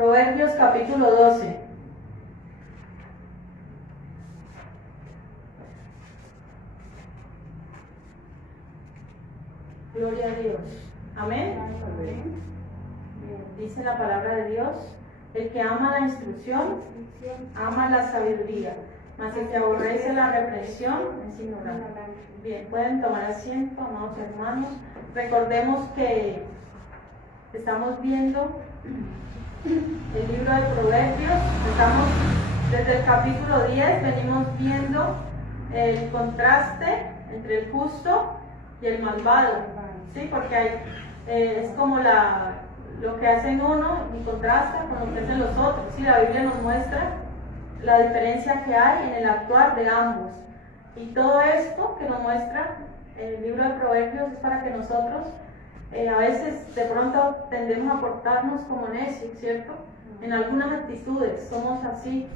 Proverbios capítulo 12. Gloria a Dios. Amén. Amén. Dice la palabra de Dios: el que ama la instrucción, ama la sabiduría, mas el que aborrece la reprensión es ignorante. Bien, pueden tomar asiento, amados hermanos. Recordemos que estamos viendo el libro de Proverbios. Estamos desde el capítulo 10, venimos viendo el contraste entre el justo y el malvado, ¿sí? Porque hay, es como lo que hacen uno y contrasta con lo que hacen los otros, ¿sí? La Biblia nos muestra la diferencia que hay en el actuar de ambos, y todo esto que nos muestra el libro de Proverbios es para que nosotros a veces de pronto tendemos a portarnos como necios, ¿cierto? En algunas actitudes somos así.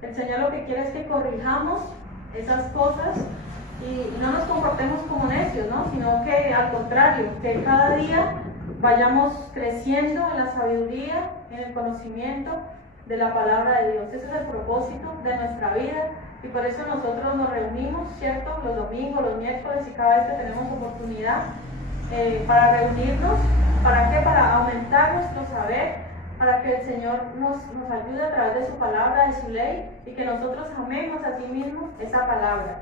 El Señor lo que quiere es que corrijamos esas cosas y no nos comportemos como necios, ¿no? Sino que al contrario, que cada día vayamos creciendo en la sabiduría, en el conocimiento de la palabra de Dios. Ese es el propósito de nuestra vida, y por eso nosotros nos reunimos, ¿cierto? Los domingos, los miércoles y cada vez que tenemos oportunidad para reunirnos. ¿Para qué? Para aumentar nuestro saber, para que el Señor nos ayude a través de su palabra, de su ley, y que nosotros amemos a sí mismos esa palabra.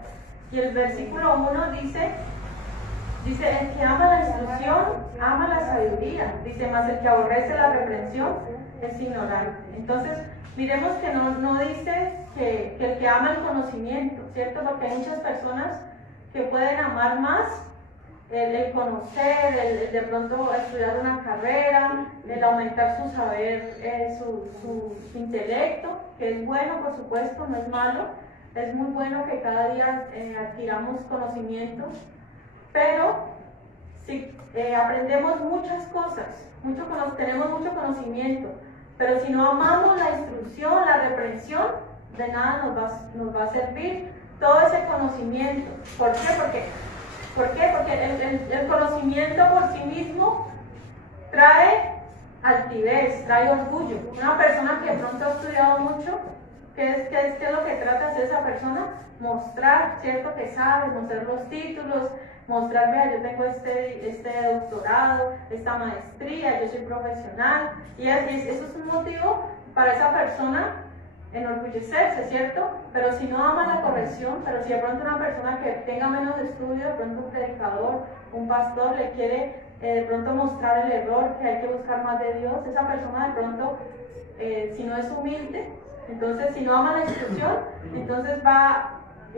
Y el versículo 1 dice, el que ama la instrucción, ama la sabiduría. Dice, mas el que aborrece la reprensión es ignorante. Entonces, miremos que no dice que el que ama el conocimiento, ¿cierto? Porque hay muchas personas que pueden amar más el conocer, el de pronto estudiar una carrera, el aumentar su saber, su intelecto, que es bueno, por supuesto, no es malo. Es muy bueno que cada día adquiramos conocimientos, pero si aprendemos muchas cosas, tenemos mucho conocimiento, pero si no amamos la instrucción, la reprensión, de nada nos va a servir todo ese conocimiento. ¿Por qué? Porque el conocimiento por sí mismo trae altivez, trae orgullo. Una persona que de pronto ha estudiado mucho, ¿qué es lo que trata de hacer esa persona? Mostrar, ¿cierto? Que sabe, mostrar los títulos, mostrar, vea, yo tengo este doctorado, esta maestría, yo soy profesional, y eso es un motivo para esa persona enorgullecerse, ¿cierto? Pero si no ama la corrección, pero si de pronto una persona que tenga menos estudio, de pronto un predicador, un pastor, le quiere de pronto mostrar el error, que hay que buscar más de Dios, esa persona de pronto, si no es humilde, entonces si no ama la instrucción, entonces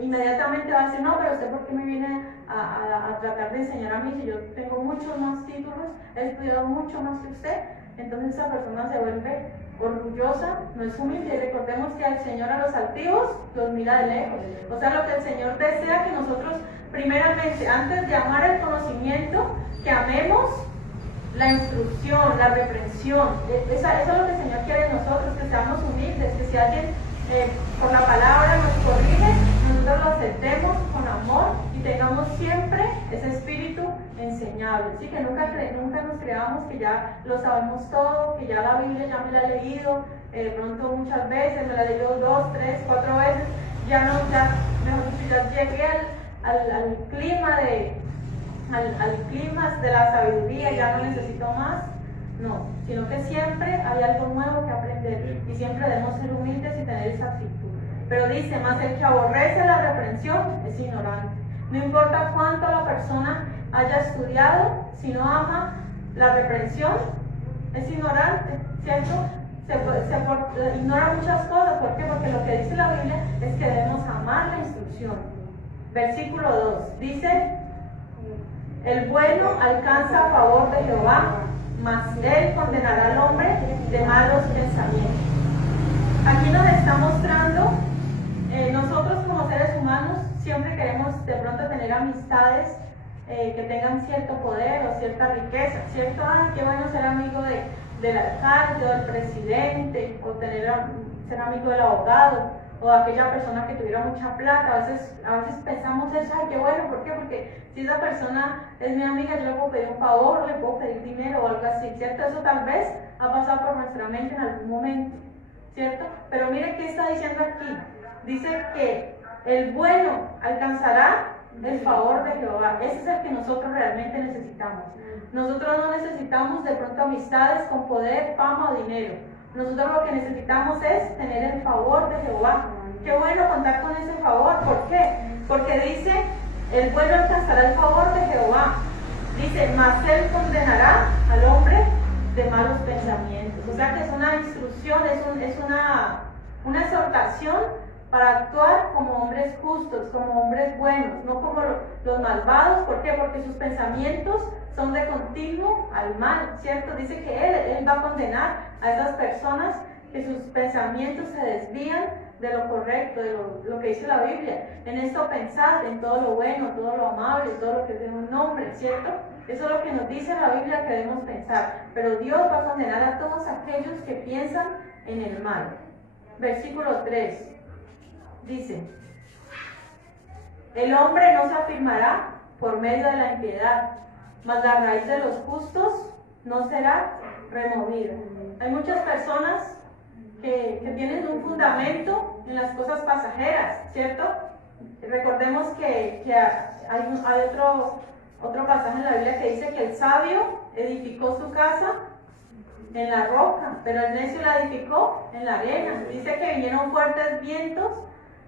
inmediatamente va a decir, no, pero usted ¿por qué me viene a tratar de enseñar a mí si yo tengo muchos más títulos, he estudiado mucho más que usted? Entonces esa persona se vuelve orgullosa, no es humilde. Y recordemos que al Señor a los altivos los mira de lejos. O sea, lo que el Señor desea que nosotros, primeramente, antes de amar el conocimiento, que amemos la instrucción, la reprensión. Eso es lo que el Señor quiere de nosotros, que seamos humildes, que si alguien por la palabra nos corrige, nosotros lo aceptemos con amor y tengamos siempre ese espíritu enseñable, ¿sí? Que nunca nos creamos que ya lo sabemos todo, que ya la Biblia ya me la he leído, de pronto muchas veces, me la he leído 2, 3, 4 veces, mejor dicho, ya llegué al clima de la sabiduría, ya no necesito más. No, sino que siempre hay algo nuevo que aprender, y siempre debemos ser humildes y tener esa actitud. Pero dice, más el que aborrece la reprensión es ignorante. No importa cuánto la persona haya estudiado, si no ama la reprensión, es ignorante, ¿cierto? Se ignora muchas cosas. ¿Por qué? Porque lo que dice la Biblia es que debemos amar la instrucción. Versículo 2 dice, el bueno alcanza favor de Jehová, mas él condenará al hombre de malos pensamientos. Aquí nos está mostrando, nosotros como seres humanos siempre queremos de pronto tener amistades que tengan cierto poder o cierta riqueza, ¿cierto? Qué bueno ser amigo del alcalde o del presidente, o ser amigo del abogado. o aquella persona que tuviera mucha plata. A veces pensamos eso, ay, qué bueno, ¿por qué? Porque si esa persona es mi amiga, yo le puedo pedir un favor, le puedo pedir dinero o algo así, ¿cierto? Eso tal vez ha pasado por nuestra mente en algún momento, ¿cierto? Pero mire qué está diciendo aquí. Dice que el bueno alcanzará el favor de Jehová. Ese es el que nosotros realmente necesitamos. Nosotros no necesitamos de pronto amistades con poder, fama o dinero. Nosotros lo que necesitamos es tener el favor de Jehová. Qué bueno contar con ese favor. ¿Por qué? Porque dice, el bueno alcanzará el favor de Jehová. Dice, mas él condenará al hombre de malos pensamientos. O sea que es una instrucción, es una exhortación para actuar como hombres justos, como hombres buenos, no como los malvados. ¿Por qué? Porque sus pensamientos son de continuo al mal, ¿cierto? Dice que Él va a condenar a esas personas que sus pensamientos se desvían de lo correcto, de lo que dice la Biblia. En esto pensar, en todo lo bueno, todo lo amable, todo lo que tiene un nombre, ¿cierto? Eso es lo que nos dice la Biblia que debemos pensar. Pero Dios va a condenar a todos aquellos que piensan en el mal. Versículo 3. Dice, el hombre no se afirmará por medio de la impiedad, mas la raíz de los justos no será removida. Hay muchas personas que tienen un fundamento en las cosas pasajeras, ¿cierto? Recordemos que hay otro pasaje en la Biblia que dice que el sabio edificó su casa en la roca, pero el necio la edificó en la arena. Dice que vinieron fuertes vientos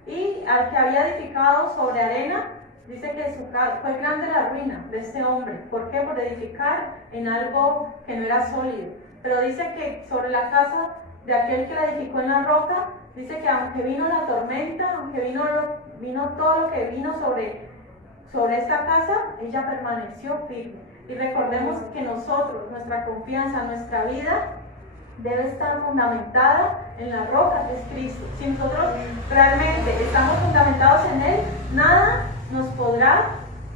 y al que había edificado sobre arena, dice que fue grande la ruina de ese hombre. ¿Por qué? Por edificar en algo que no era sólido. Pero dice que sobre la casa de aquel que la edificó en la roca, dice que aunque vino la tormenta, aunque vino todo lo que vino sobre esta casa, ella permaneció firme. Y recordemos que nosotros, nuestra confianza, nuestra vida debe estar fundamentada en la roca que es Cristo. Si nosotros realmente estamos fundamentados en Él, nada nos podrá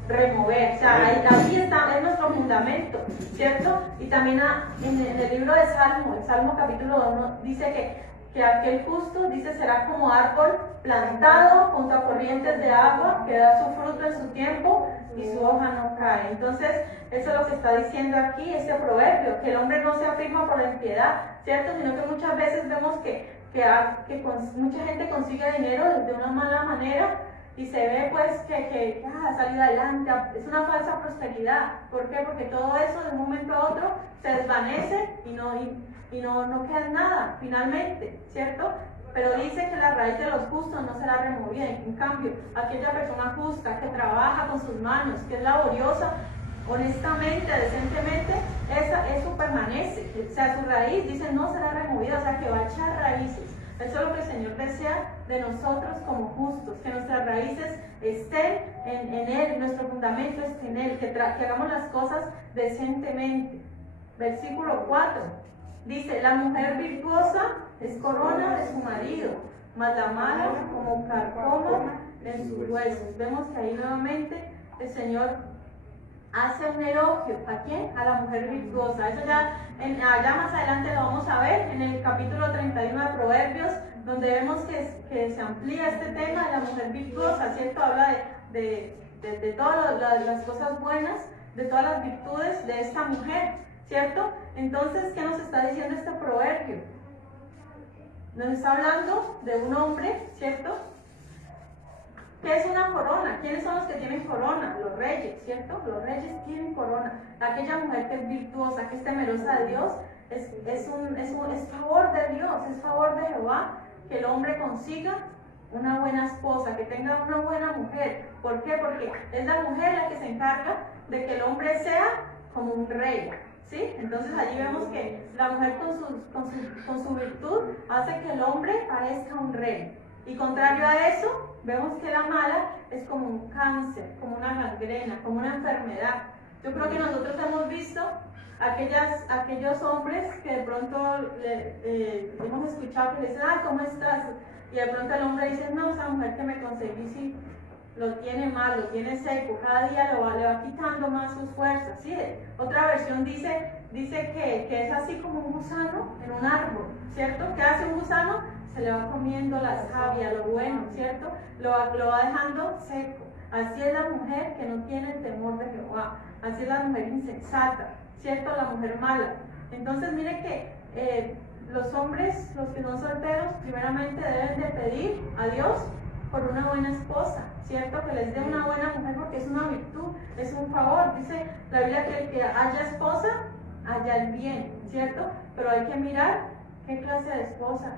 remover. O sea, ahí está, es nuestro fundamento, ¿cierto? Y también en el libro de Salmo, el Salmo capítulo 1, dice que aquel justo, dice, será como árbol plantado junto a corrientes de agua, que da su fruto en su tiempo y su hoja no cae. Entonces, eso es lo que está diciendo aquí, ese proverbio, que el hombre no se afirma por la impiedad, ¿cierto? Sino que muchas veces vemos que mucha gente consigue dinero de una mala manera y se ve pues que ha salido adelante. Es una falsa prosperidad. ¿Por qué? Porque todo eso de un momento a otro se desvanece y no queda nada finalmente, ¿cierto? Pero dice que la raíz de los justos no será removida. En cambio, aquella persona justa que trabaja con sus manos, que es laboriosa, honestamente, decentemente, eso permanece. O sea, su raíz, dice, no será removida, o sea, que va a echar raíces. Eso es lo que el Señor desea de nosotros como justos, que nuestras raíces estén en Él, nuestro fundamento esté en Él, que hagamos las cosas decentemente. Versículo 4, dice, la mujer virtuosa es corona de su marido, mas la mala como carcoma en sus huesos. Vemos que ahí nuevamente el Señor hace un elogio. ¿A quién? A la mujer virtuosa. Eso ya más adelante lo vamos a ver en el capítulo 31 de Proverbios, donde vemos que se amplía este tema de la mujer virtuosa, ¿cierto? Habla de todas las cosas buenas, de todas las virtudes de esta mujer, ¿cierto? Entonces, ¿qué nos está diciendo este proverbio? Nos está hablando de un hombre, ¿cierto? ¿Qué es una corona? ¿Quiénes son los que tienen corona? Los reyes, ¿cierto? Los reyes tienen corona. Aquella mujer que es virtuosa, que es temerosa de Dios, es favor de Dios, es favor de Jehová, que el hombre consiga una buena esposa, que tenga una buena mujer. ¿Por qué? Porque es la mujer la que se encarga de que el hombre sea como un rey, ¿sí? Entonces allí vemos que la mujer con su virtud hace que el hombre parezca un rey. Y contrario a eso, vemos que la mala es como un cáncer, como una gangrena, como una enfermedad. Yo creo que nosotros hemos visto aquellos hombres que de pronto hemos escuchado que le dicen, ah, ¿cómo estás? Y de pronto el hombre dice, no, esa mujer que me conseguí sí lo tiene mal, lo tiene seco, cada día le va quitando más sus fuerzas, ¿sí? Otra versión dice que es así como un gusano en un árbol, ¿cierto? ¿Qué hace un gusano? se le va comiendo la savia, lo bueno, ¿cierto? Lo va dejando seco. Así es la mujer que no tiene el temor de Jehová. Así es la mujer insensata, ¿cierto? La mujer mala. Entonces, mire que los hombres, los que no son solteros, primeramente deben de pedir a Dios por una buena esposa, ¿cierto? Que les dé una buena mujer porque es una virtud, es un favor. Dice la Biblia que el que haya esposa, haya el bien, ¿cierto? Pero hay que mirar qué clase de esposa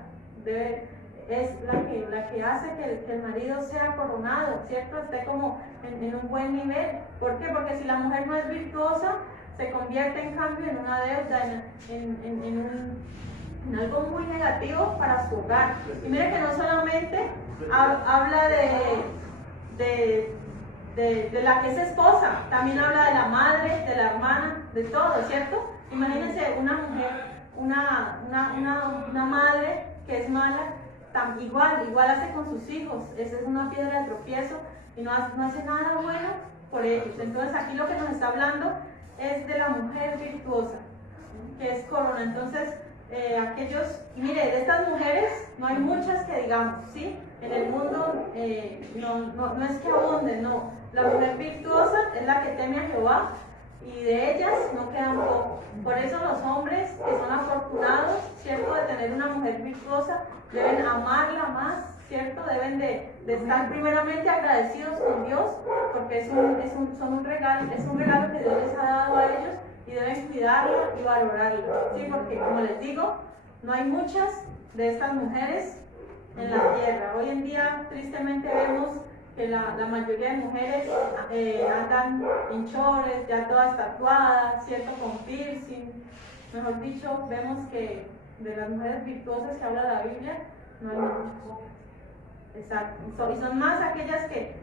es la que hace que el marido sea coronado, ¿cierto? Esté como en un buen nivel. ¿Por qué? Porque si la mujer no es virtuosa, se convierte en cambio en una deuda, en algo muy negativo para su hogar. Y mire que no solamente habla de la que es esposa, también habla de la madre, de la hermana, de todo, ¿cierto? Imagínense una mujer, una madre que es mala, igual hace con sus hijos, esa es una piedra de tropiezo y no hace nada bueno por ellos. Entonces aquí lo que nos está hablando es de la mujer virtuosa, que es corona. Entonces, mire, de estas mujeres no hay muchas que digamos, ¿sí? En el mundo no es que abunden, no. La mujer virtuosa es la que teme a Jehová y de ellas no quedan poco. Por eso los hombres que son afortunados, ¿cierto? De tener una mujer virtuosa, deben amarla más, ¿cierto? Deben de estar primeramente agradecidos con Dios, porque es un regalo que Dios les ha dado a ellos y deben cuidarla y valorarla, ¿sí? Porque como les digo, no hay muchas de estas mujeres en la tierra. Hoy en día tristemente vemos que la mayoría de mujeres andan en chores, ya todas tatuadas, ¿cierto? Con piercing. Mejor dicho, vemos que de las mujeres virtuosas que habla la Biblia, no hay muchas. Exacto. Y son más aquellas que,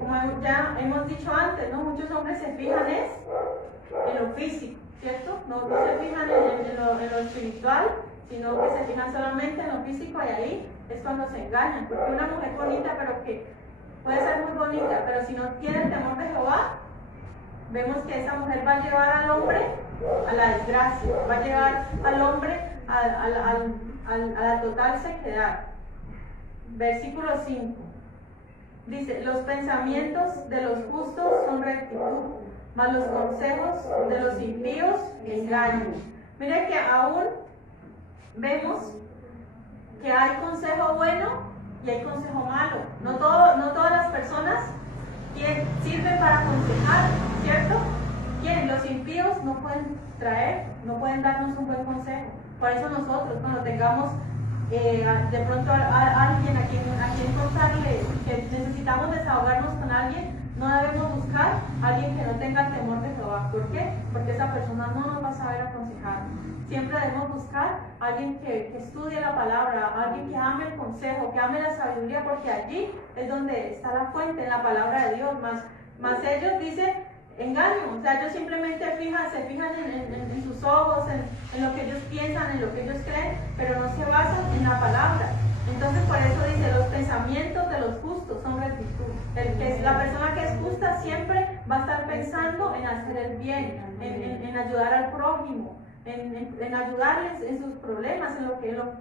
como ya hemos dicho antes, ¿no? Muchos hombres se fijan en lo físico, ¿cierto? No se fijan en lo espiritual, sino que se fijan solamente en lo físico y ahí es cuando se engañan. Porque una mujer bonita, pero que puede ser muy bonita, pero si no tiene el temor de Jehová, vemos que esa mujer va a llevar al hombre a la desgracia, va a llevar al hombre a la total sequedad. Versículo 5 dice: los pensamientos de los justos son rectitud, mas los consejos de los impíos engaño. Mire que aún vemos que hay consejo bueno y hay consejo malo. No todas las personas sirven para aconsejar, ¿cierto? Los impíos no pueden darnos un buen consejo. Por eso nosotros, cuando tengamos de pronto a alguien a quien contarle que necesitamos desahogarnos con alguien, no debemos buscar a alguien que no tenga el temor de Jehová. ¿Por qué? Porque esa persona no nos va a saber aconsejar. Siempre debemos buscar a alguien que estudie la palabra, a alguien que ame el consejo, que ame la sabiduría, porque allí es donde está la fuente, en la palabra de Dios. Más ellos dicen engaño, o sea, ellos simplemente se fijan en sus ojos, en lo que ellos piensan, en lo que ellos creen, pero no se basan en la palabra. Entonces por eso dice: los pensamientos de los justos son rectitud. La persona que es justa siempre va a estar pensando en hacer el bien, en ayudar al prójimo, en ayudarles en sus problemas,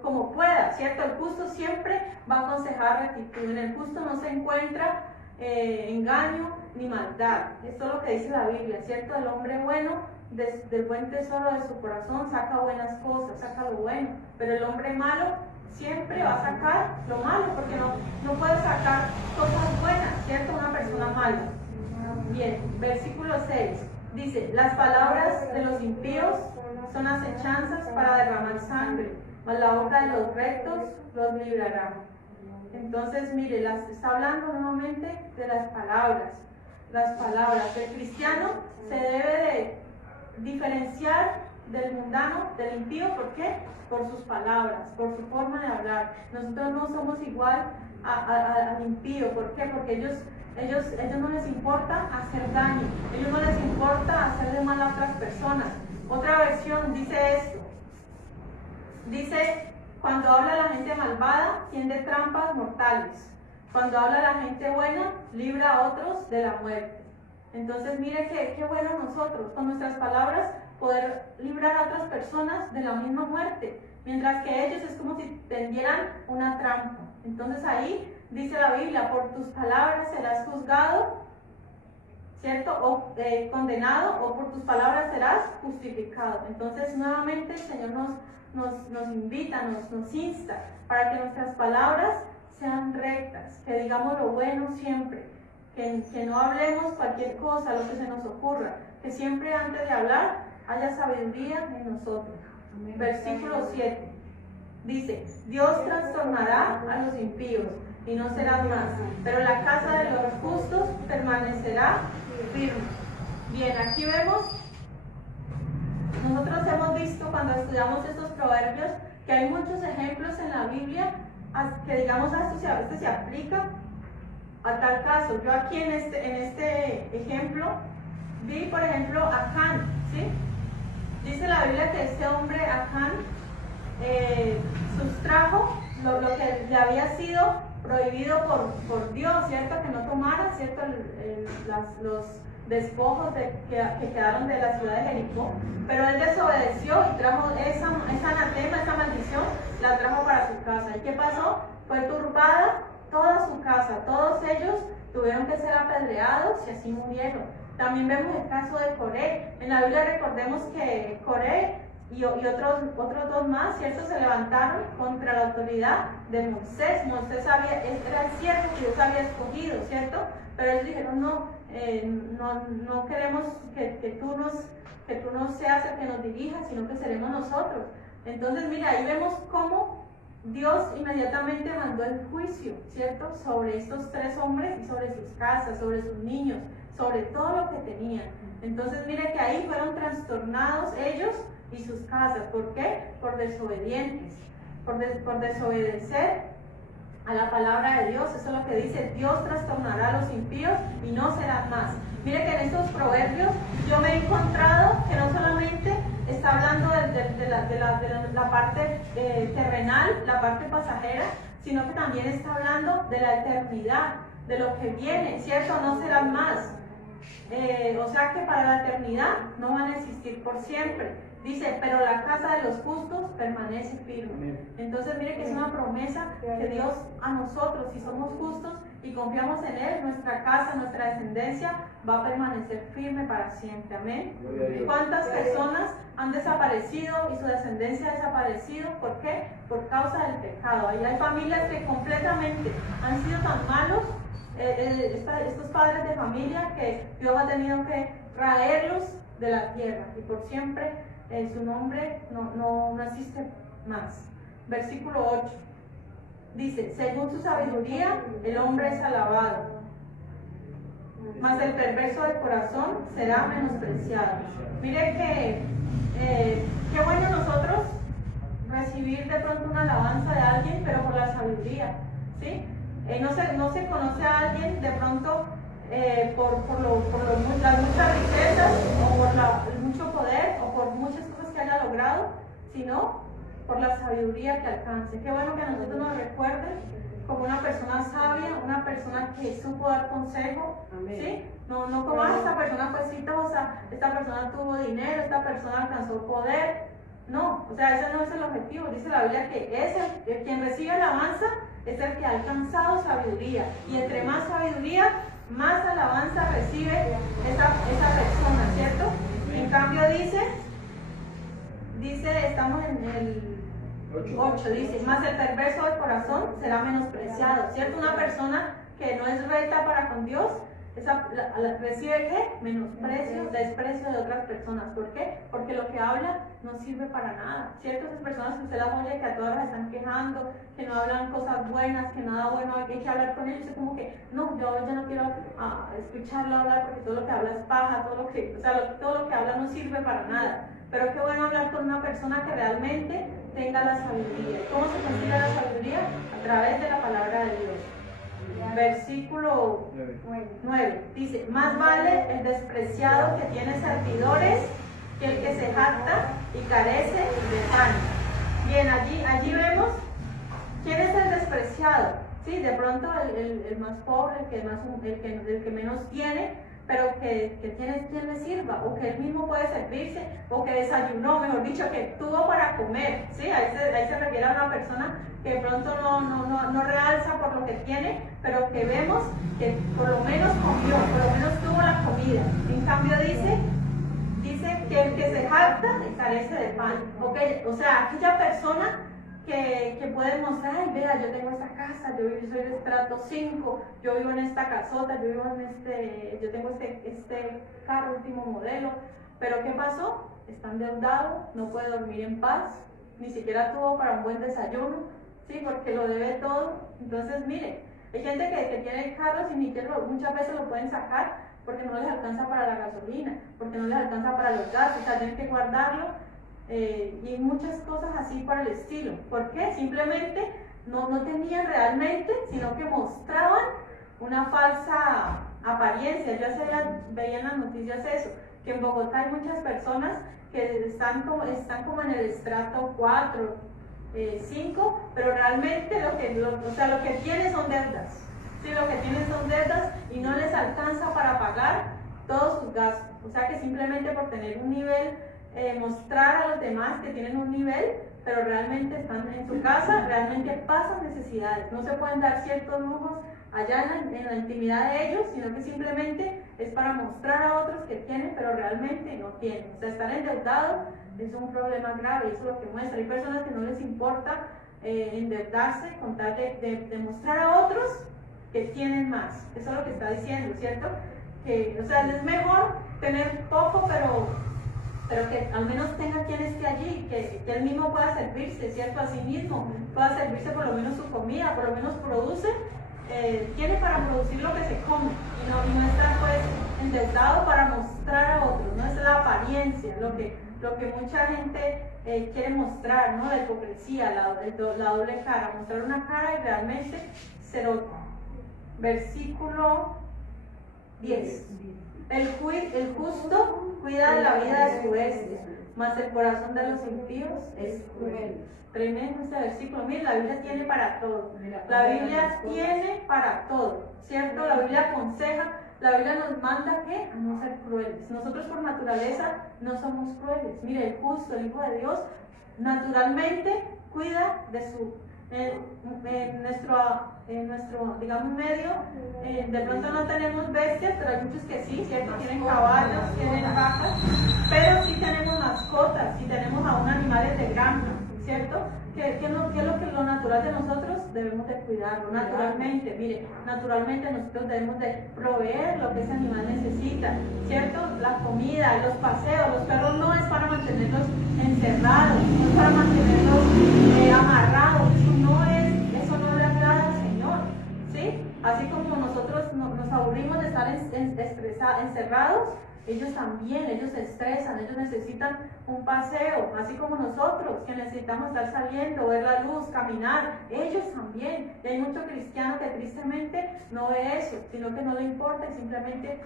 como pueda, ¿cierto? El justo siempre va a aconsejar rectitud. En el justo no se encuentra engaño ni maldad. Esto es lo que dice la Biblia, ¿cierto? El hombre bueno del buen tesoro de su corazón saca buenas cosas, saca lo bueno, pero el hombre malo siempre va a sacar lo malo, porque no puede sacar cosas buenas, ¿cierto? Una persona mala. Bien, versículo 6 dice: las palabras de los impíos son acechanzas para derramar sangre, mas la boca de los rectos los librará. Entonces, mire, está hablando nuevamente de las palabras. Las palabras. El cristiano se debe de diferenciar del mundano, del impío. ¿Por qué? Por sus palabras, por su forma de hablar. Nosotros no somos igual al impío. ¿Por qué? Porque ellos no les importa hacer daño. Ellos no les importa hacerle mal a otras personas. Otra versión dice esto. Dice: cuando habla la gente malvada, tiende trampas mortales. Cuando habla la gente buena, libra a otros de la muerte. Entonces, mire qué bueno nosotros, con nuestras palabras, poder librar a otras personas de la misma muerte, mientras que ellos es como si tendieran una trampa. Entonces ahí dice la Biblia, por tus palabras serás juzgado, ¿cierto? O condenado, o por tus palabras serás justificado. Entonces nuevamente el Señor nos invita, nos insta para que nuestras palabras sean rectas, que digamos lo bueno siempre, que no hablemos cualquier cosa, lo que se nos ocurra, que siempre antes de hablar haya sabiduría en nosotros. Amén. Versículo 7 dice, Dios trastornará a los impíos y no serán más, pero la casa de los justos permanecerá firme. Bien, aquí vemos, nosotros hemos visto cuando estudiamos estos proverbios que hay muchos ejemplos en la Biblia que digamos esto se aplica a tal caso. Yo aquí en este ejemplo vi, por ejemplo, Acán, ¿sí? Dice la Biblia que este hombre Acán sustrajo lo que le había sido prohibido por Dios, ¿cierto? Que no tomara, ¿cierto? Los despojos que quedaron de la ciudad de Jericó, pero él desobedeció y trajo esa anatema, esa maldición, la trajo para su casa. ¿Y qué pasó? Fue turbada toda su casa, todos ellos tuvieron que ser apedreados y así murieron. También vemos el caso de Coré. En la Biblia recordemos que Coré y otros dos más, ¿cierto? Se levantaron contra la autoridad de Moisés. Moisés era el siervo que Dios había escogido, ¿cierto? Pero ellos dijeron, no queremos que tú no seas el que nos dirija, sino que seremos nosotros. Entonces, mira, ahí vemos cómo Dios inmediatamente mandó el juicio, ¿cierto? Sobre estos tres hombres y sobre sus casas, sobre sus niños, sobre todo lo que tenían. Entonces, mire que ahí fueron trastornados ellos y sus casas. ¿Por qué? Por desobedientes, por desobedecer a la palabra de Dios. Eso es lo que dice, Dios trastornará a los impíos y no serán más. Mire que en estos proverbios yo me he encontrado que no solamente está hablando de la parte terrenal, la parte pasajera, sino que también está hablando de la eternidad, de lo que viene, ¿cierto? No serán más. O sea que para la eternidad no van a existir por siempre. Dice, pero la casa de los justos permanece firme. Entonces mire que es una promesa que Dios a nosotros, si somos justos y confiamos en Él, nuestra casa, nuestra descendencia va a permanecer firme para siempre. Amén. ¿Cuántas personas han desaparecido y su descendencia ha desaparecido? ¿Por qué? Por causa del pecado. Ahí hay familias que completamente han sido tan malos, estos padres de familia, que Dios ha tenido que traerlos de la tierra y por siempre su nombre no existe más. Versículo 8 dice, según su sabiduría el hombre es alabado, mas el perverso de corazón será menospreciado. Mire que qué bueno nosotros recibir de pronto una alabanza de alguien, pero por la sabiduría, ¿sí? No se conoce a alguien de pronto por las muchas riquezas o por el mucho poder o por muchas cosas que haya logrado, sino por la sabiduría que alcance. Qué bueno que a nosotros nos recuerden como una persona sabia, una persona que supo dar consejo, ¿sí? No como esta persona fue exitosa, esta persona tuvo dinero, esta persona alcanzó poder. No, o sea, ese no es el objetivo. Dice la Biblia que es quien recibe alabanza es el que ha alcanzado sabiduría, y entre más sabiduría, más alabanza recibe esa persona, ¿cierto? En cambio dice, estamos en el 8, dice, más el perverso del corazón será menospreciado, ¿cierto? Una persona que no es recta para con Dios, recibe ¿qué? Menosprecio, desprecio de otras personas. ¿Por qué? Porque lo que habla no sirve para nada, ¿cierto? Esas personas que usted las oye que a todas las están quejando, que no hablan cosas buenas, que nada bueno hay que hablar con ellos, es como que no, yo ya no quiero escucharlo hablar porque todo lo que habla es paja, todo lo que habla no sirve para nada. Pero qué bueno hablar con una persona que realmente tenga la sabiduría. ¿Cómo se consigue la sabiduría? A través de la palabra de Dios. Versículo 9 dice, más vale el despreciado que tiene servidores que el que se jacta y carece de pan. Bien, allí vemos quién es el despreciado. Sí, de pronto el más pobre, el que menos tiene, pero que tiene quien le sirva, o que él mismo puede servirse, o que desayunó, mejor dicho, que tuvo para comer, ¿sí? Ahí se refiere a una persona que de pronto no realza por lo que tiene, pero que vemos que por lo menos comió, por lo menos tuvo la comida. En cambio dice que el que se jacta carece de pan. Okay. O sea, aquella persona que puede mostrar, ay, vea, yo tengo esta casa, yo soy de estrato 5, yo vivo en esta casota, yo tengo este carro último modelo, pero ¿qué pasó? Está endeudado, no puede dormir en paz, ni siquiera tuvo para un buen desayuno, ¿sí? Porque lo debe todo. Entonces, mire, hay gente que tiene carros y ni siquiera muchas veces lo pueden sacar porque no les alcanza para la gasolina, porque no les alcanza para los gastos, o sea, tienen que guardarlo. Y muchas cosas así por el estilo. ¿Por qué? Simplemente no tenían realmente, sino que mostraban una falsa apariencia. Yo hace días veía en las noticias eso, que en Bogotá hay muchas personas que están como en el estrato 4, 5, pero realmente lo que tienen son deudas. Sí, lo que tienen son deudas y no les alcanza para pagar todos sus gastos. O sea que simplemente por tener un nivel, mostrar a los demás que tienen un nivel, pero realmente están en su casa, realmente pasan necesidades. No se pueden dar ciertos lujos allá en la intimidad de ellos, sino que simplemente es para mostrar a otros que tienen, pero realmente no tienen. O sea, estar endeudado es un problema grave, eso es lo que muestra. Hay personas que no les importa endeudarse con tal de mostrar a otros que tienen más. Eso es lo que está diciendo, ¿cierto? Que, o sea, es mejor tener poco, pero que al menos tenga quien esté allí, que él mismo pueda servirse, ¿cierto? A sí mismo, pueda servirse por lo menos su comida, por lo menos produce, tiene para producir lo que se come, y no estar pues endeudado para mostrar a otros, ¿no? Esa es la apariencia, lo que mucha gente quiere mostrar, ¿no? La hipocresía, la doble cara, mostrar una cara y realmente ser otra. Versículo 10. El justo cuida de la vida de su bestia, mas el corazón de los impíos es cruel. Tremendo este versículo. Miren, la Biblia tiene para todo. La Biblia tiene para todo, ¿cierto? La Biblia aconseja, la Biblia nos manda ¿qué? A no ser crueles. Nosotros por naturaleza no somos crueles. Mire, el justo, el Hijo de Dios, naturalmente cuida de su... En nuestro, digamos, medio, de pronto no tenemos bestias, pero hay muchos que sí, ¿cierto? Tienen caballos, tienen vacas, pero sí tenemos mascotas, sí tenemos aún animales de granja, ¿cierto? ¿Qué es lo natural de nosotros? Debemos de cuidarlo, naturalmente, mire, naturalmente nosotros debemos de proveer lo que ese animal necesita, ¿cierto? La comida, los paseos, los perros no es para mantenerlos encerrados, no es para mantenerlos amarrados, eso no le agrada al Señor, ¿sí? Así como nosotros nos aburrimos de estar encerrados, ellos también, ellos se estresan, ellos necesitan un paseo, así como nosotros, que necesitamos estar saliendo, ver la luz, caminar, ellos también. Y hay mucho cristiano que tristemente no ve eso, sino que no le importa y simplemente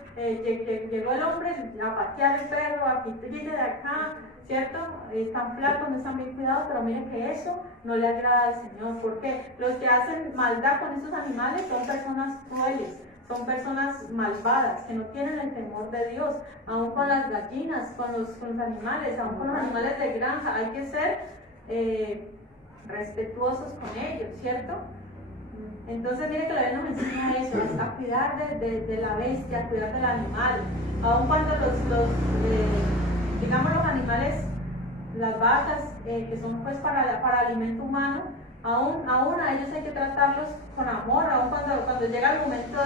llegó el hombre a patear el perro, a quitarle de acá, ¿cierto? Están flacos, no están bien cuidados, pero miren que eso no le agrada al Señor, porque los que hacen maldad con esos animales son personas crueles. Son personas malvadas, que no tienen el temor de Dios, aún con las gallinas, con los animales, aún con los animales de granja, hay que ser respetuosos con ellos, ¿cierto? Entonces mire que la Biblia nos enseña eso, a cuidar de la bestia, a cuidar del animal, aún cuando digamos los animales, las vacas, que son pues para alimento humano, aún a ellos hay que tratarlos con amor, aún cuando llega el momento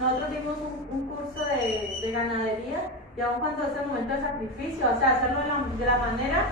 nosotros dimos un curso de ganadería, y aún cuando es el momento de sacrificio, o sea, hacerlo de la manera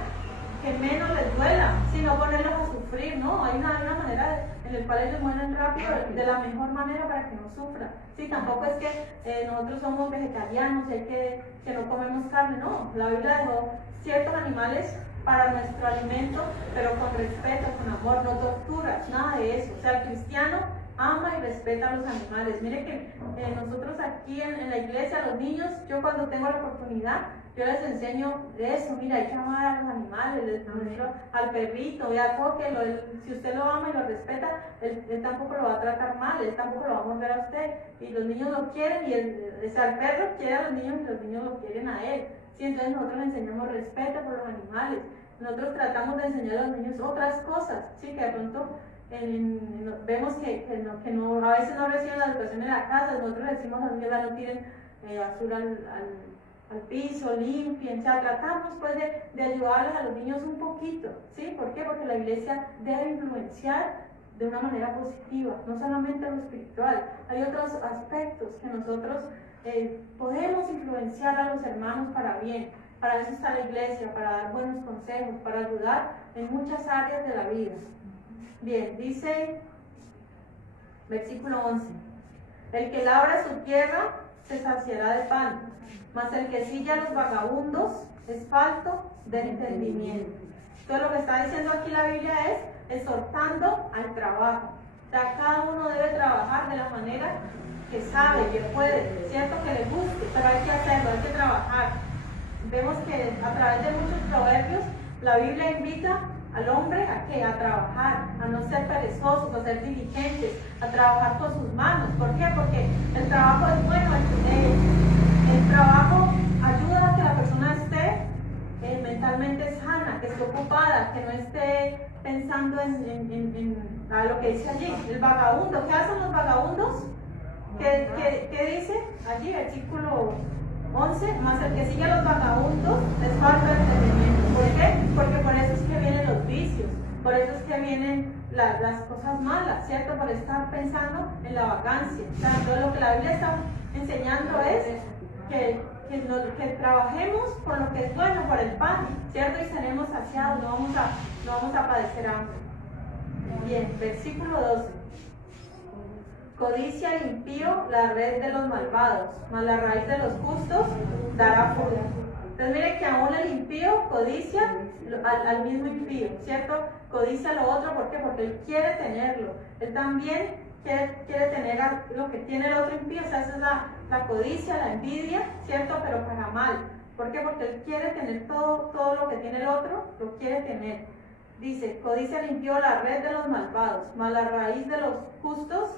que menos les duela, sino ponerlos a sufrir, ¿no? Hay una manera en la cual ellos mueren rápido, de la mejor manera para que no sufran. Sí, tampoco es que nosotros somos vegetarianos y que no comemos carne, no. La Biblia dejó ciertos animales para nuestro alimento, pero con respeto, con amor, no torturas, nada de eso. O sea, el cristiano ama y respeta a los animales. Mire que nosotros aquí en la iglesia, los niños, yo cuando tengo la oportunidad, yo les enseño eso. Mira, hay que amar a los animales, les muestro al perrito, vea, cóquelo, si usted lo ama y lo respeta, él tampoco lo va a tratar mal, él tampoco lo va a morder a usted, y los niños lo quieren, y el perro quiere a los niños y los niños lo quieren a él. Sí, entonces nosotros le enseñamos respeto por los animales. Nosotros tratamos de enseñar a los niños otras cosas, sí, que de pronto vemos que no, a veces no reciben la educación en la casa. Nosotros decimos a los niños, no tiren basura al piso, limpien, o sea, tratamos pues de ayudarles a los niños un poquito, ¿sí? ¿Por qué? Porque la iglesia debe influenciar de una manera positiva, no solamente en lo espiritual. Hay otros aspectos que nosotros podemos influenciar a los hermanos para bien. Para eso está la iglesia, para dar buenos consejos, para ayudar en muchas áreas de la vida. Bien, dice versículo 11: el que labra su tierra se saciará de pan, mas el que sigue a los vagabundos es falto de entendimiento. Entonces lo que está diciendo aquí la Biblia es exhortando al trabajo. O sea, cada uno debe trabajar de la manera que sabe, que puede, cierto, que le guste, pero hay que hacerlo, hay que trabajar. Vemos que a través de muchos proverbios la Biblia invita al hombre a trabajar, a no ser perezosos, a ser diligentes, a trabajar con sus manos. ¿Por qué? Porque el trabajo es bueno, el trabajo ayuda a que la persona esté mentalmente sana, que esté ocupada, que no esté pensando en lo que dice allí. El vagabundo, ¿qué hacen los vagabundos? ¿Qué dice allí? Versículo 11: más el que sigue a los vagabundos es falta de entendimiento. ¿Por qué? Porque por eso es que vienen los vicios, por eso es que vienen las cosas malas, ¿cierto? Por estar pensando en la vagancia. O sea, entonces lo que la Biblia está enseñando es que trabajemos por lo que es bueno, por el pan, ¿cierto? Y seremos saciados, no vamos a padecer hambre. Bien, versículo 12: codicia el impío la red de los malvados, mas la raíz de los justos dará fruto. Entonces mire que aún el impío codicia al mismo impío, ¿cierto? Codicia lo otro, ¿por qué? Porque él quiere tenerlo. Él también quiere tener lo que tiene el otro impío. O sea, esa es la codicia, la envidia, ¿cierto? Pero para mal. ¿Por qué? Porque él quiere tener todo lo que tiene el otro, lo quiere tener. Dice, codicia el impío la red de los malvados, mas la raíz de los justos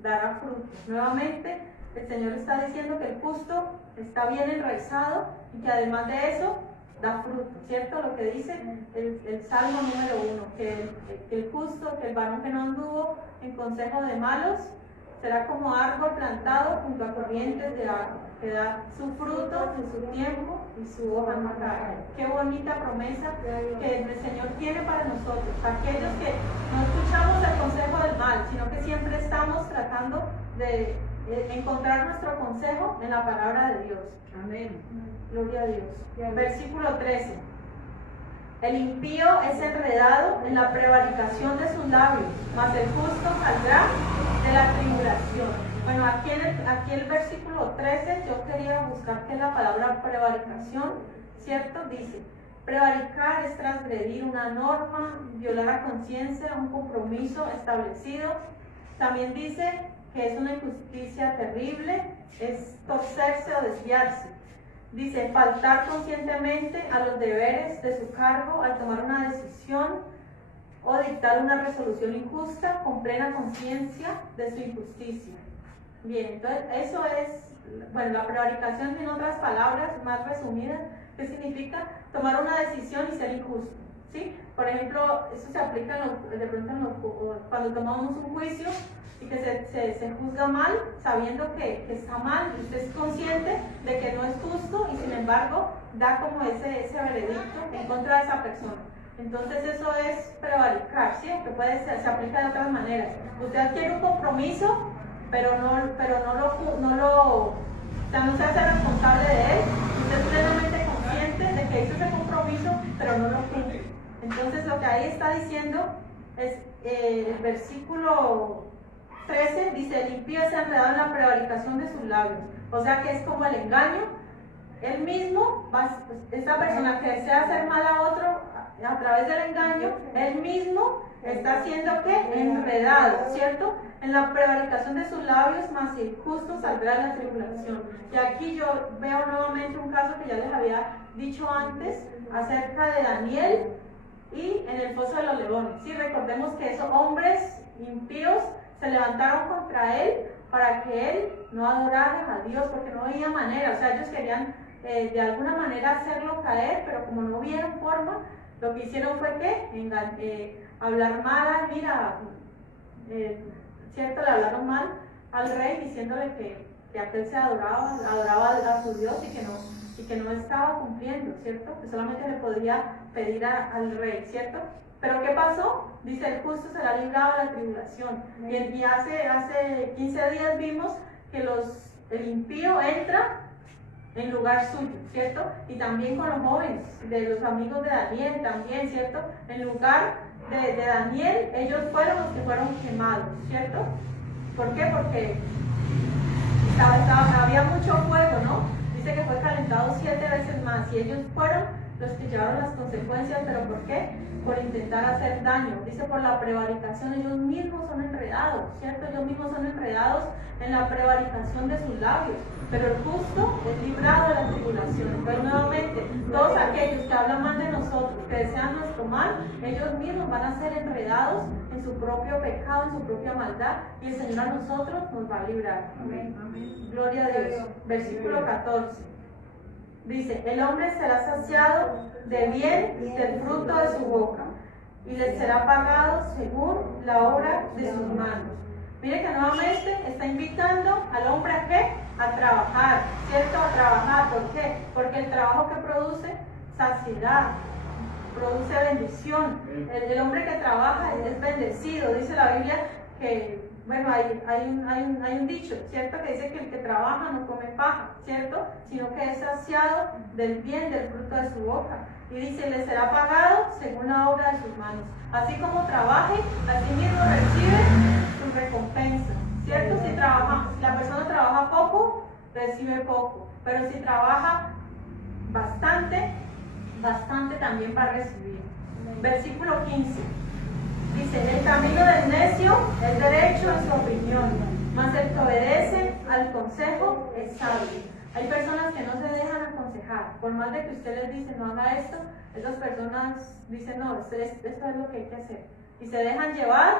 dará fruto. Nuevamente, el Señor está diciendo que el justo está bien enraizado y que además de eso da fruto, ¿cierto? Lo que dice el Salmo número 1, que el justo, que el varón que no anduvo en consejo de malos, será como árbol plantado junto a corrientes de agua, que da su fruto en su tiempo y su hoja no cae. Qué bonita promesa que el Señor tiene para nosotros, aquellos que no escuchamos el consejo del mal, sino que siempre estamos tratando de encontrar nuestro consejo en la palabra de Dios. Amén. Gloria a Dios. Versículo 13: el impío es enredado en la prevaricación de sus labios, mas el justo saldrá de la tribulación. Bueno, aquí el versículo 13, yo quería buscar que la palabra prevaricación, ¿cierto? Dice, prevaricar es transgredir una norma, violar a conciencia, un compromiso establecido. También dice que es una injusticia terrible, es torcerse o desviarse. Dice, faltar conscientemente a los deberes de su cargo al tomar una decisión o dictar una resolución injusta con plena conciencia de su injusticia. Bien, entonces eso es, bueno, la prevaricación en otras palabras más resumidas, ¿qué significa? Tomar una decisión y ser injusto, ¿sí? Por ejemplo, eso se aplica de pronto cuando tomamos un juicio y que se juzga mal, sabiendo que está mal, y usted es consciente de que no es justo y sin embargo da como ese veredicto en contra de esa persona. Entonces eso es prevaricar, ¿sí? Que se aplica de otras maneras. Usted adquiere un compromiso, pero no se hace responsable de él. Usted es plenamente consciente de que hizo ese compromiso, pero no lo cumple. Entonces lo que ahí está diciendo es el versículo 13, dice, el impío es enredado en la prevaricación de sus labios. O sea que es como el engaño. Él mismo, esta persona que desea hacer mal a otro, a través del engaño, él mismo está siendo ¿qué? Enredado, ¿cierto? En la prevaricación de sus labios, más el justo saldrá de la tribulación. Y aquí yo veo nuevamente un caso que ya les había dicho antes acerca de Daniel y en el foso de los leones. Sí, recordemos que esos hombres impíos se levantaron contra él para que él no adorara a Dios, porque no había manera. O sea, ellos querían de alguna manera hacerlo caer, pero como no vieron forma, lo que hicieron fue que hablar mal, mira, cierto, le hablaron mal al rey diciéndole que aquel se adoraba a su Dios y que no estaba cumpliendo, ¿cierto? Que solamente le podía pedir al rey, ¿cierto? Pero ¿qué pasó? Dice, el justo será librado de la tribulación. Y hace 15 días vimos que el impío entra en lugar suyo, ¿cierto? Y también con los jóvenes, de los amigos de Daniel también, ¿cierto? En lugar de Daniel, ellos fueron los que fueron quemados, ¿cierto? ¿Por qué? Porque había mucho fuego, ¿no? Dice que fue calentado 7 veces más y ellos fueron los que llevaron las consecuencias, ¿pero por qué? Por intentar hacer daño. Dice, por la prevaricación, ellos mismos son enredados, ¿cierto? Ellos mismos son enredados en la prevaricación de sus labios, pero el justo es librado de la tribulación. Pero nuevamente, todos aquellos que hablan mal de nosotros, que desean nuestro mal, ellos mismos van a ser enredados en su propio pecado, en su propia maldad, y el Señor a nosotros nos va a librar. Amén. Gloria a Dios. Versículo 14. Dice, el hombre será saciado de bien del fruto de su boca y le será pagado según la obra de sus manos. Mire que nuevamente está invitando al hombre ¿a qué? A trabajar, ¿cierto? A trabajar. ¿Por qué? Porque el trabajo que produce saciedad, produce bendición. El hombre que trabaja es bendecido. Dice la Biblia que, bueno, hay un dicho, ¿cierto? Que dice que el que trabaja no come paja, ¿cierto? Sino que es saciado del bien del fruto de su boca. Y dice, le será pagado según la obra de sus manos. Así como trabaje, así mismo recibe su recompensa, ¿cierto? Si la persona trabaja poco, recibe poco. Pero si trabaja bastante también va a recibir. Versículo 15. Dice, el camino del necio es derecho en su opinión, mas el que obedece al consejo es sabio. Hay personas que no se dejan aconsejar, por más de que usted les dice no haga esto, esas personas dicen no, esto es lo que hay que hacer. Y se dejan llevar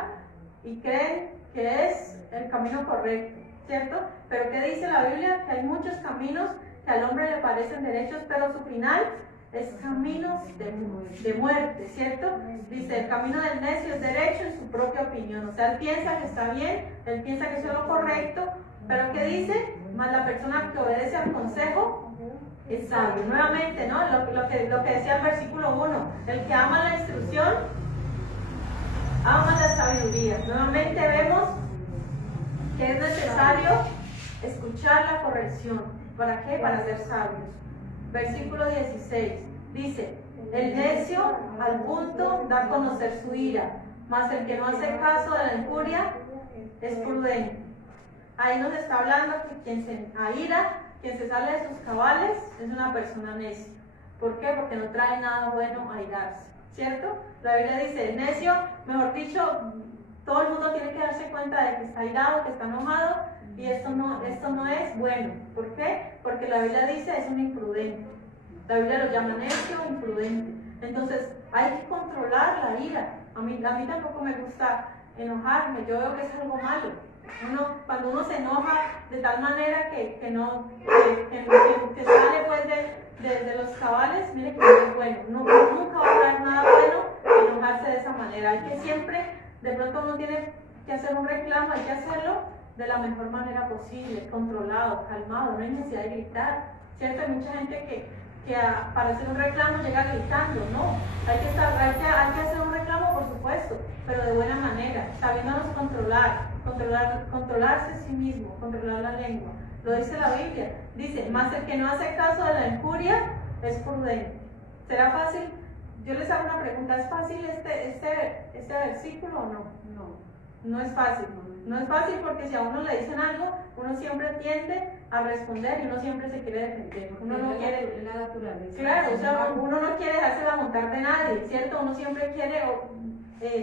y creen que es el camino correcto, ¿cierto? Pero ¿qué dice la Biblia? Que hay muchos caminos que al hombre le parecen derechos, pero su final es caminos de muerte, ¿cierto? Dice, el camino del necio es derecho en su propia opinión. O sea, él piensa que está bien, él piensa que eso es lo correcto, pero ¿qué dice? Más la persona que obedece al consejo es sabio. Nuevamente, ¿no? Lo que decía el versículo 1, el que ama la instrucción, ama la sabiduría. Nuevamente vemos que es necesario escuchar la corrección. ¿Para qué? Para ser sabios. Versículo 16, dice, el necio al punto da a conocer su ira, mas el que no hace caso de la injuria es prudente. Ahí nos está hablando que quien se aira, quien se sale de sus cabales, es una persona necia. ¿Por qué? Porque no trae nada bueno a airarse, ¿cierto? La Biblia dice, el necio, mejor dicho, todo el mundo tiene que darse cuenta de que está airado, que está enojado, y esto no es bueno. ¿Por qué? Porque la Biblia dice es un imprudente. La Biblia lo llama necio, imprudente. Entonces hay que controlar la ira. A mí tampoco me gusta enojarme. Yo veo que es algo malo. Cuando uno se enoja de tal manera que sale pues de los cabales, mire que no es bueno. Nunca va a traer nada bueno enojarse de esa manera. Hay que siempre, de pronto uno tiene que hacer un reclamo, hay que hacerlo de la mejor manera posible, controlado, calmado, no hay necesidad de gritar, ¿cierto? Hay mucha gente que para hacer un reclamo llega gritando, no, hay que hacer un reclamo, por supuesto, pero de buena manera, sabiéndonos controlarse a sí mismo, controlar la lengua. Lo dice la Biblia, dice, más el que no hace caso de la injuria es prudente. ¿Será fácil? Yo les hago una pregunta, ¿es fácil este versículo o no? No. No es fácil. No es fácil porque si a uno le dicen algo, uno siempre tiende a responder y uno siempre se quiere defender. Uno no quiere... la naturaleza. Claro, o sea, uno no quiere dejársela montar de nadie, ¿cierto? Uno siempre quiere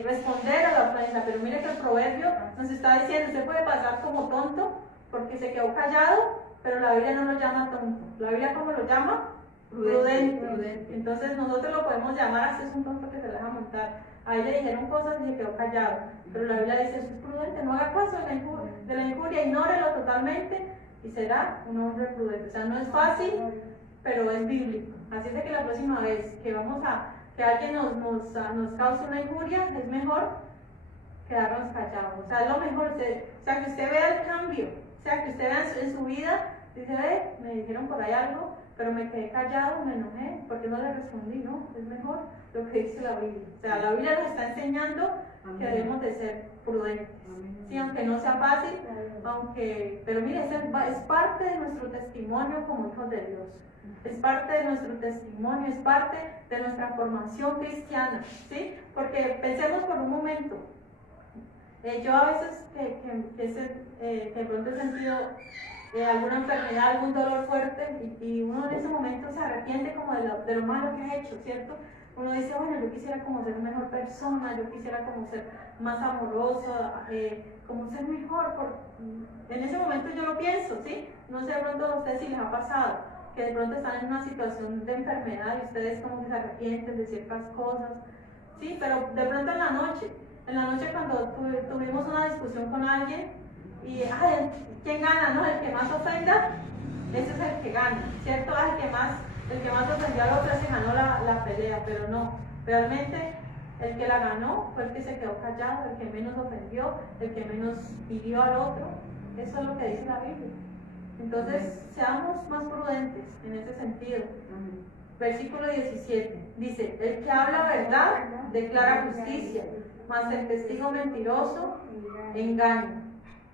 responder a la ofensa, pero mire que el proverbio nos está diciendo, usted puede pasar como tonto porque se quedó callado, pero la Biblia no lo llama tonto. ¿La Biblia cómo lo llama? Prudente. Entonces nosotros lo podemos llamar, este es un tonto que se deja montar. A él le dijeron cosas y se quedó callado, pero la Biblia dice, eso es prudente, no haga caso de la injuria, ignórelo totalmente y será un hombre prudente. O sea, no es fácil, pero es bíblico. Así es de que la próxima vez que que alguien nos cause una injuria, es mejor quedarnos callados. O sea, es lo mejor, o sea, que usted vea el cambio, o sea, que usted vea en su vida, dice, me dijeron por ahí algo, pero me quedé callado, me enojé, porque no le respondí, no, es mejor lo que dice la Biblia. O sea, la Biblia nos está enseñando que debemos de ser prudentes, sí, aunque no sea fácil, pero mire, es parte de nuestro testimonio como hijos de Dios, es parte de nuestro testimonio, es parte de nuestra formación cristiana, ¿sí? Porque pensemos por un momento, yo a veces que de pronto he sentido alguna enfermedad, algún dolor fuerte y uno en ese momento se arrepiente como de lo malo que ha hecho, ¿cierto? Uno dice, bueno, yo quisiera como ser mejor persona, yo quisiera como ser más amorosa, como ser mejor. En ese momento yo lo pienso, ¿sí? No sé de pronto a ustedes si les ha pasado, que de pronto están en una situación de enfermedad y ustedes como que se arrepienten de ciertas cosas, ¿sí? Pero de pronto en la noche cuando tuvimos una discusión con alguien y, ¿quién gana, no? El que más ofenda, ese es el que gana, ¿cierto? El que más ofendió al otro se ganó la pelea, pero no, realmente el que la ganó fue el que se quedó callado, el que menos ofendió, el que menos hirió al otro. Eso es lo que dice la Biblia. Entonces, seamos más prudentes en ese sentido. Versículo 17 dice, el que habla verdad declara justicia, mas el testigo mentiroso engaña.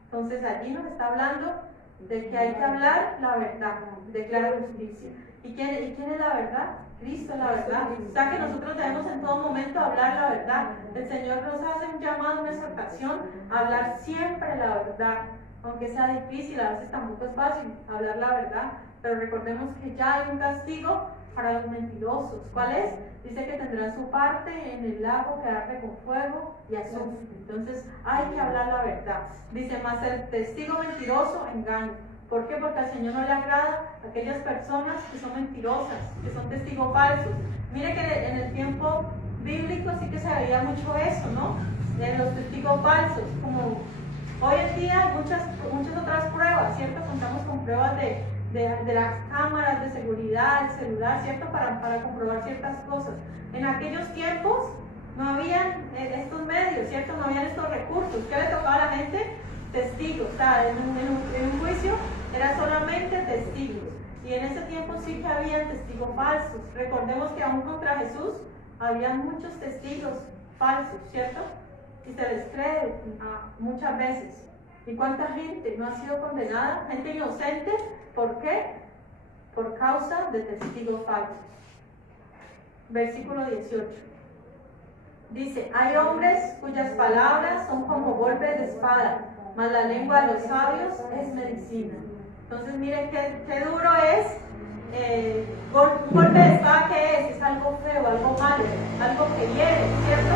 Entonces allí nos está hablando de que hay que hablar la verdad, declara justicia. ¿Y quién es la verdad? Cristo es la verdad. O sea que nosotros debemos en todo momento hablar la verdad. El Señor nos hace un llamado, una exhortación a hablar siempre la verdad. Aunque sea difícil, a veces tampoco es fácil hablar la verdad, pero recordemos que ya hay un castigo para los mentirosos. ¿Cuál es? Dice que tendrán su parte en el lago que arde con fuego y azufre. Entonces hay que hablar la verdad. Dice, más el testigo mentiroso engaña. ¿Por qué? Porque al Señor no le agrada a aquellas personas que son mentirosas, que son testigos falsos. Mire que en el tiempo bíblico sí que se veía mucho eso, ¿no? De los testigos falsos, como hoy en día hay muchas otras pruebas, ¿cierto? Contamos con pruebas de las cámaras de seguridad, el celular, ¿cierto? Para comprobar ciertas cosas. En aquellos tiempos no habían estos medios, ¿cierto? No habían estos recursos. ¿Qué le tocaba a la gente? Testigos. O sea, en un juicio era solamente testigos. Y en ese tiempo sí que habían testigos falsos. Recordemos que aún contra Jesús había muchos testigos falsos, ¿cierto? Y se les cree muchas veces. ¿Y cuánta gente no ha sido condenada? Gente inocente. ¿Por qué? Por causa de testigos falsos. Versículo 18. Dice, hay hombres cuyas palabras son como golpes de espada, mas la lengua de los sabios es medicina. Entonces, miren qué duro es. Un golpe de espada, ¿qué es? Es algo feo, algo malo, algo que hiere, ¿cierto?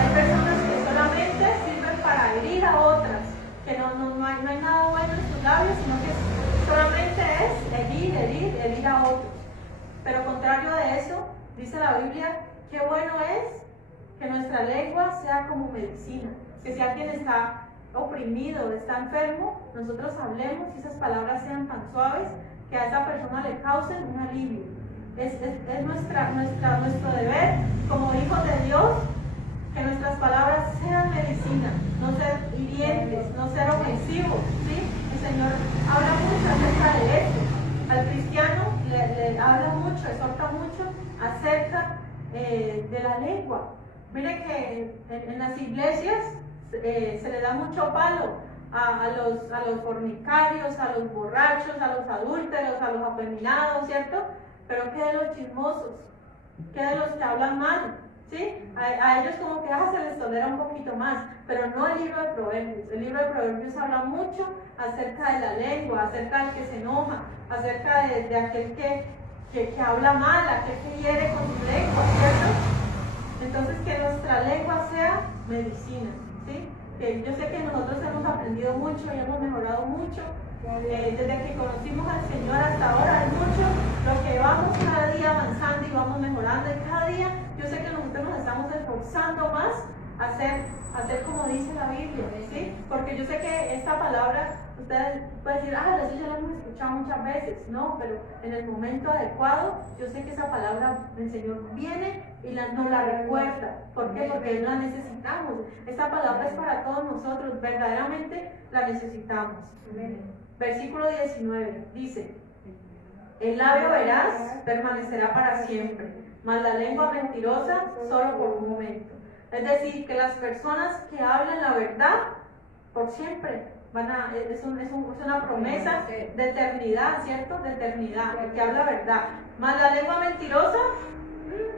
Hay personas que solamente sirven para herir a otras, que no hay nada bueno en sus labios, sino que solamente es herir a otros. Pero contrario de eso, dice la Biblia, qué bueno es que nuestra lengua sea como medicina, que si alguien está oprimido, está enfermo, nosotros hablemos y esas palabras sean tan suaves que a esa persona le causen un alivio. Es nuestro deber como hijos de Dios que nuestras palabras sean medicina, no ser hirientes, no ser ofensivos, ¿sí? El Señor habla mucho acerca de esto. Al cristiano le habla mucho, exhorta mucho acerca de la lengua. Mire que en las iglesias se le da mucho palo a los fornicarios, a los borrachos, a los adúlteros, a los afeminados, ¿cierto? Pero ¿qué de los chismosos? ¿Qué de los que hablan mal? ¿sí? A ellos como que se les tolera un poquito más, pero no el libro de Proverbios. El libro de Proverbios habla mucho acerca de la lengua, acerca del que se enoja, acerca de aquel que habla mal, aquel que hiere con su lengua, ¿cierto? Entonces que nuestra lengua sea medicina, ¿sí? Que yo sé que nosotros hemos aprendido mucho y hemos mejorado mucho. Desde que conocimos al Señor hasta ahora es mucho lo que vamos cada día avanzando y vamos mejorando, y cada día yo sé que nosotros nos estamos esforzando más a hacer como dice la Biblia, ¿sí? Porque yo sé que esta palabra, ustedes pueden decir, eso ya lo hemos escuchado muchas veces, no, pero en el momento adecuado, yo sé que esa palabra del Señor viene y nos la recuerda. ¿Por qué? Porque la necesitamos. Esta palabra es para todos nosotros, verdaderamente la necesitamos. Versículo 19 dice: el labio veraz permanecerá para siempre, mas la lengua mentirosa solo por un momento. Es decir, que las personas que hablan la verdad por siempre es una promesa de eternidad, ¿cierto? De eternidad, el que habla verdad. Mas la lengua mentirosa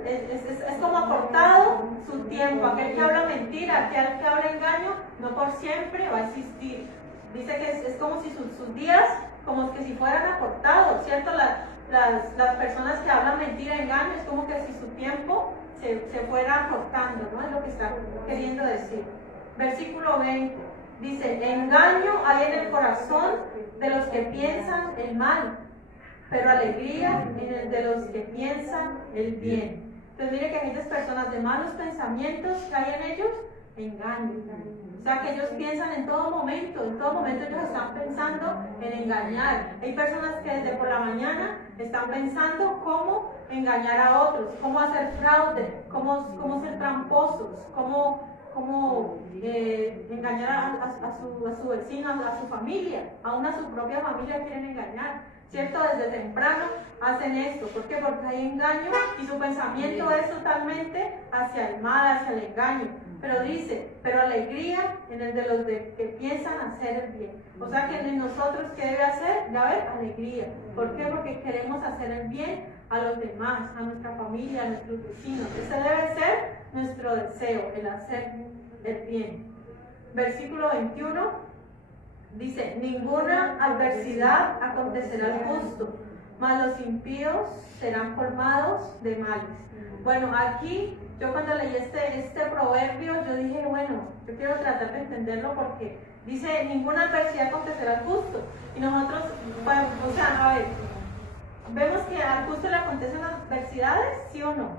es como acortado su tiempo. Aquel que habla mentira, aquel que habla engaño, no por siempre va a existir. Dice que es como si sus días, como que si fueran acortados, ¿cierto? Las personas que hablan mentira, engaño, es como que si su tiempo se fuera acortando, ¿no? Es lo que está queriendo decir. Versículo 20 dice: engaño hay en el corazón de los que piensan el mal, pero alegría en el de los que piensan el bien. Entonces mire que hay muchas personas de malos pensamientos que hay en ellos, engaño. O sea que ellos piensan en todo momento ellos están pensando en engañar. Hay personas que desde por la mañana están pensando cómo engañar a otros, cómo hacer fraude, cómo ser tramposos, cómo engañar a su vecino, a su familia, aún a su propia familia quieren engañar, ¿cierto? Desde temprano hacen esto. ¿Por qué? Porque hay engaño y su pensamiento es totalmente hacia el mal, hacia el engaño. Pero dice, pero alegría en el de los que piensan hacer el bien. O sea que en nosotros, ¿qué debe hacer? Ya ver, alegría. ¿Por qué? Porque queremos hacer el bien a los demás, a nuestra familia, a nuestros vecinos. Ese debe ser nuestro deseo, el hacer el bien. Versículo 21 dice: ninguna adversidad acontecerá al justo, mas los impíos serán colmados de males. Bueno, aquí yo cuando leí este proverbio, yo dije, bueno, yo quiero tratar de entenderlo porque dice, ninguna adversidad acontecerá al justo. Y nosotros, bueno, o sea, a ver, vemos que al justo le acontecen las adversidades, ¿sí o no?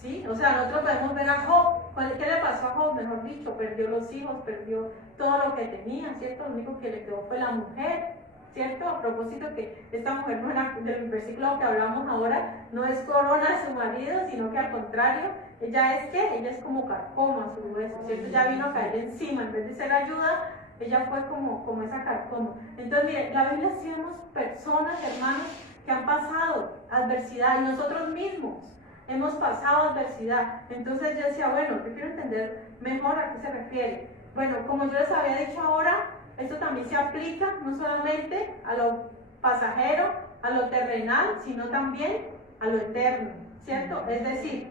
Sí, o sea, nosotros podemos ver a Job. ¿Qué le pasó a Job? Mejor dicho, perdió los hijos, perdió todo lo que tenía, ¿cierto? Lo único que le quedó fue la mujer, ¿cierto? A propósito que esta mujer no era, del versículo que hablamos ahora, no es corona a su marido, sino que al contrario, ella es como carcoma a su hueso, ¿cierto? Ya vino a caer encima, en vez de ser ayuda, ella fue como esa carcoma. Entonces, mire, la Biblia sí vemos personas, hermanos, que han pasado adversidad, y nosotros mismos hemos pasado adversidad. Entonces yo decía, bueno, yo quiero entender mejor a qué se refiere. Bueno, como yo les había dicho ahora, esto también se aplica no solamente a lo pasajero, a lo terrenal, sino también a lo eterno, ¿cierto? Es decir,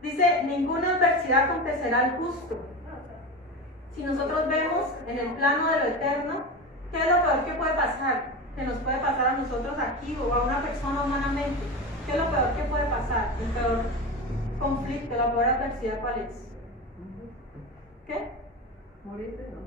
dice, ninguna adversidad acontecerá al justo. Si nosotros vemos en el plano de lo eterno, ¿qué es lo peor que puede pasar? Que nos puede pasar a nosotros aquí o a una persona humanamente. ¿Qué es lo peor que puede pasar? El peor conflicto, la peor adversidad, ¿cuál es? ¿Qué? Morirse, ¿no?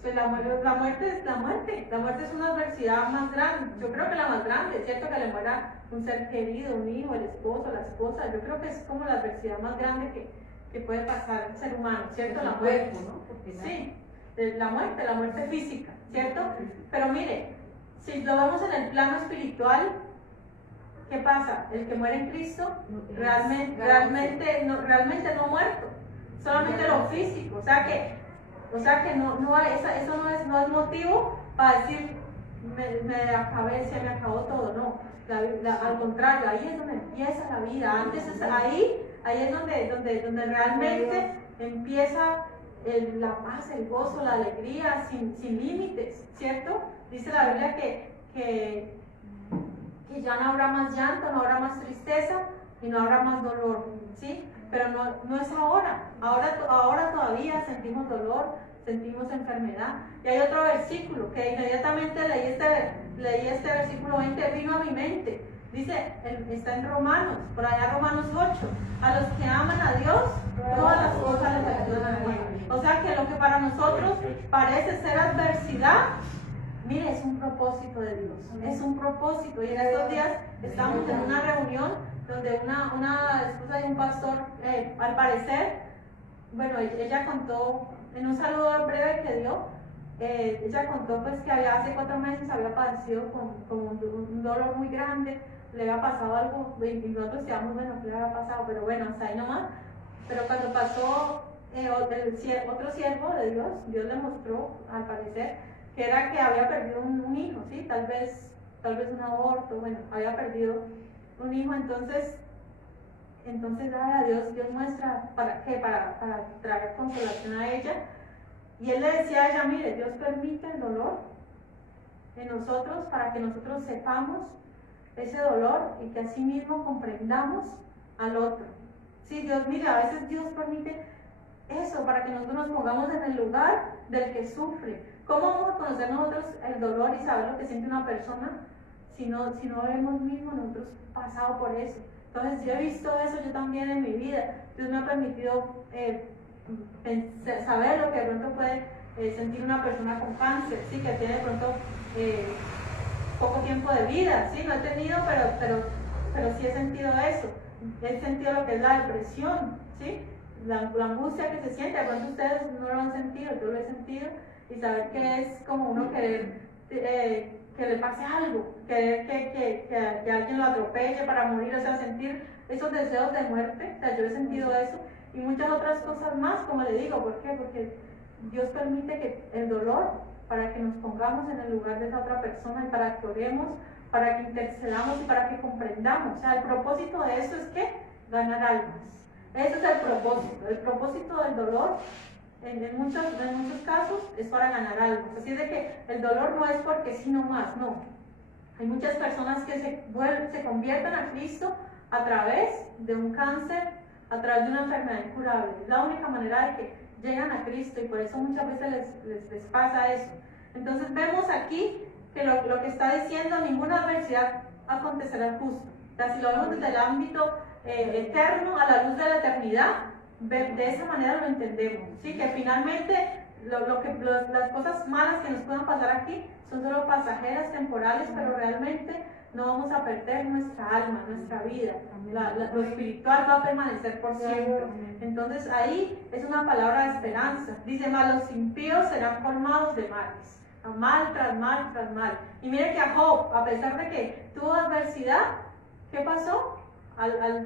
Pues la muerte es la muerte. La muerte es una adversidad más grande. Yo creo que la más grande, es cierto que le muera un ser querido, un hijo, el esposo, la esposa. Yo creo que es como la adversidad más grande que puede pasar al ser humano, ¿cierto? La muerte, ¿no? Sí, la muerte física, ¿cierto? Pero mire, si lo vemos en el plano espiritual, ¿qué pasa? El que muere en Cristo realmente no ha muerto, solamente lo físico. O sea que no hay, eso no es motivo para decir me acabé, se me acabó todo, no. Al contrario, ahí es donde empieza la vida. Antes ahí es donde realmente empieza la paz, el gozo, la alegría sin límites, ¿cierto? Dice la Biblia que ya no habrá más llanto, no habrá más tristeza, y no habrá más dolor, ¿sí? Pero no es ahora. Ahora todavía sentimos dolor, sentimos enfermedad. Y hay otro versículo que inmediatamente leí este versículo 20, vino a mi mente. Dice, está en Romanos, por allá Romanos 8. A los que aman a Dios, todas las cosas les ayudan a bien. O sea que lo que para nosotros parece ser adversidad, mire, es un propósito de Dios. Es un propósito. Y en estos días estamos en una reunión donde una esposa de un pastor, al parecer, bueno, ella contó, en un saludo breve que dio, ella contó pues que hace 4 meses había padecido con un dolor muy grande, le había pasado algo, y nosotros decíamos, bueno, ¿qué le había pasado? Pero bueno, hasta ahí nomás. Pero cuando pasó otro siervo de Dios, Dios le mostró, al parecer, que era que había perdido un hijo, ¿sí? Tal vez un aborto, bueno, había perdido un hijo, entonces a Dios muestra para qué, para traer consolación a ella. Y él le decía a ella, mire, Dios permite el dolor en nosotros para que nosotros sepamos ese dolor y que así mismo comprendamos al otro. Sí, Dios, mira, a veces Dios permite eso para que nosotros nos pongamos en el lugar del que sufre. ¿Cómo vamos a conocer nosotros el dolor y saber lo que siente una persona si no hemos mismo nosotros pasado por eso? Entonces yo he visto eso yo también en mi vida. Dios me ha permitido saber lo que de pronto puede sentir una persona con cáncer, ¿sí? Que tiene de pronto poco tiempo de vida, ¿sí? No he tenido, pero sí he sentido eso. He sentido lo que es la depresión, ¿sí? La angustia que se siente. De pronto ustedes no lo han sentido, yo lo he sentido, y saber que es como uno querer que le pase algo, querer que alguien lo atropelle para morir, o sea, sentir esos deseos de muerte. O sea, yo he sentido eso y muchas otras cosas más, como le digo. ¿Por qué? Porque Dios permite que el dolor, para que nos pongamos en el lugar de esa otra persona y para que oremos, para que intercedamos y para que comprendamos. O sea, el propósito de eso es que ganar almas. Ese es el propósito. El propósito del dolor, en muchos casos, es para ganar almas. Así es de que el dolor no es porque sí nomás, no. Hay muchas personas que se convierten a Cristo a través de un cáncer, a través de una enfermedad incurable. Es la única manera de que llegan a Cristo, y por eso muchas veces les pasa eso. Entonces vemos aquí que lo que está diciendo, ninguna adversidad acontecerá al justo. O sea, si lo vemos desde el ámbito eterno, a la luz de la eternidad, de esa manera lo entendemos, ¿sí? Que finalmente las cosas malas que nos puedan pasar aquí son solo pasajeras, temporales, pero realmente no vamos a perder nuestra alma, nuestra vida. Lo espiritual va a permanecer por siempre. Entonces ahí es una palabra de esperanza. Dice, mas los impíos serán colmados de males, mal tras mal tras mal. Y mire que a Job, a pesar de que tuvo adversidad, ¿qué pasó?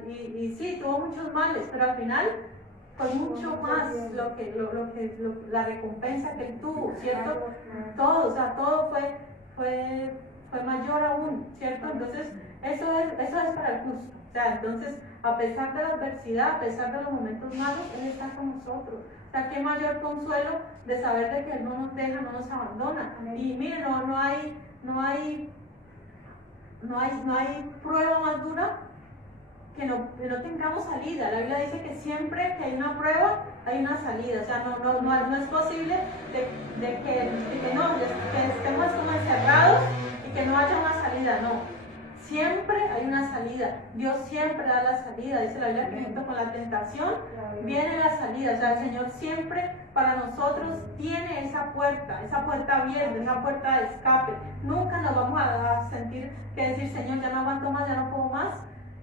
Y sí, tuvo muchos males, pero al final fue mucho más la recompensa que él tuvo, ¿cierto? Todo, o sea, todo fue mayor aún, ¿cierto? Entonces, eso es para el justo. O sea, entonces, a pesar de la adversidad, a pesar de los momentos malos, Él está con nosotros. O sea, qué mayor consuelo de saber de que Él no nos deja, no nos abandona. Y miren, no hay prueba más dura que no tengamos salida. La Biblia dice que siempre que hay una prueba, hay una salida. O sea, no es posible que estemos como encerrados y que no haya una salida. No, siempre hay una salida. Dios siempre da la salida. Dice la Biblia que junto con la tentación viene la salida. O sea, el Señor siempre para nosotros tiene esa puerta abierta, esa puerta de escape. Nunca nos vamos a sentir que decir, Señor, ya no aguanto más, ya no puedo más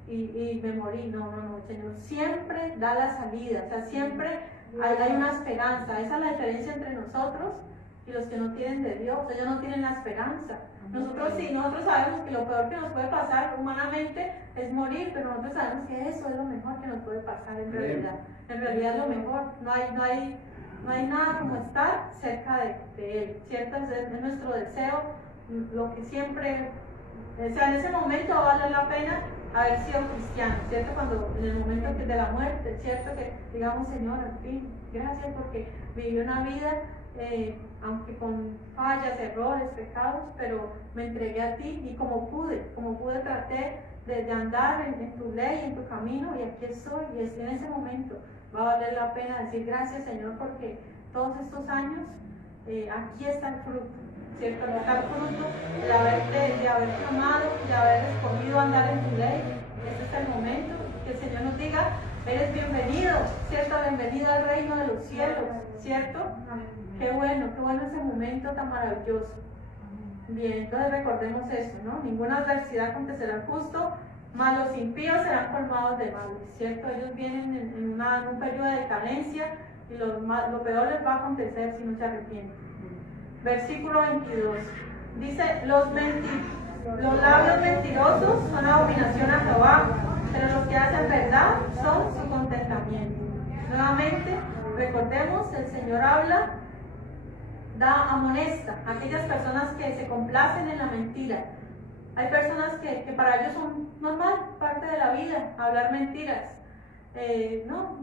y me morí. No, el Señor siempre da la salida. O sea, siempre hay una esperanza. Esa es la diferencia entre nosotros y los que no tienen de Dios. Ellos no tienen la esperanza. Nosotros sí, nosotros sabemos que lo peor que nos puede pasar humanamente es morir, pero nosotros sabemos que eso es lo mejor que nos puede pasar en realidad. En realidad es lo mejor. No hay nada como estar cerca de Él, ¿cierto? Es nuestro deseo, lo que siempre, o sea, en ese momento vale la pena haber sido cristiano, ¿cierto? Cuando en el momento de la muerte, ¿cierto? Que digamos, Señor, al fin, gracias porque viví una vida aunque con fallas, errores, pecados, pero me entregué a ti y como pude traté de andar en tu ley, en tu camino, y aquí estoy, y en ese momento va a valer la pena decir gracias, Señor, porque todos estos años aquí está el fruto, ¿cierto? Está el fruto de haberte amado, de haber escogido andar en tu ley. Este es el momento que el Señor nos diga, eres bienvenido, ¿cierto? Bienvenido al reino de los cielos, ¿cierto? Qué bueno ese momento tan maravilloso. Bien, entonces recordemos eso, ¿no? Ninguna adversidad acontecerá al justo, mas los impíos serán colmados de males, ¿cierto? Ellos vienen en un periodo de decadencia y lo peor les va a acontecer si no se arrepienten. Versículo 22. Dice, los labios mentirosos son abominación a Jehová, pero los que hacen verdad son su contentamiento. Nuevamente, recordemos, el Señor habla, amonesta a aquellas personas que se complacen en la mentira. Hay personas que para ellos son normal, parte de la vida, hablar mentiras. No,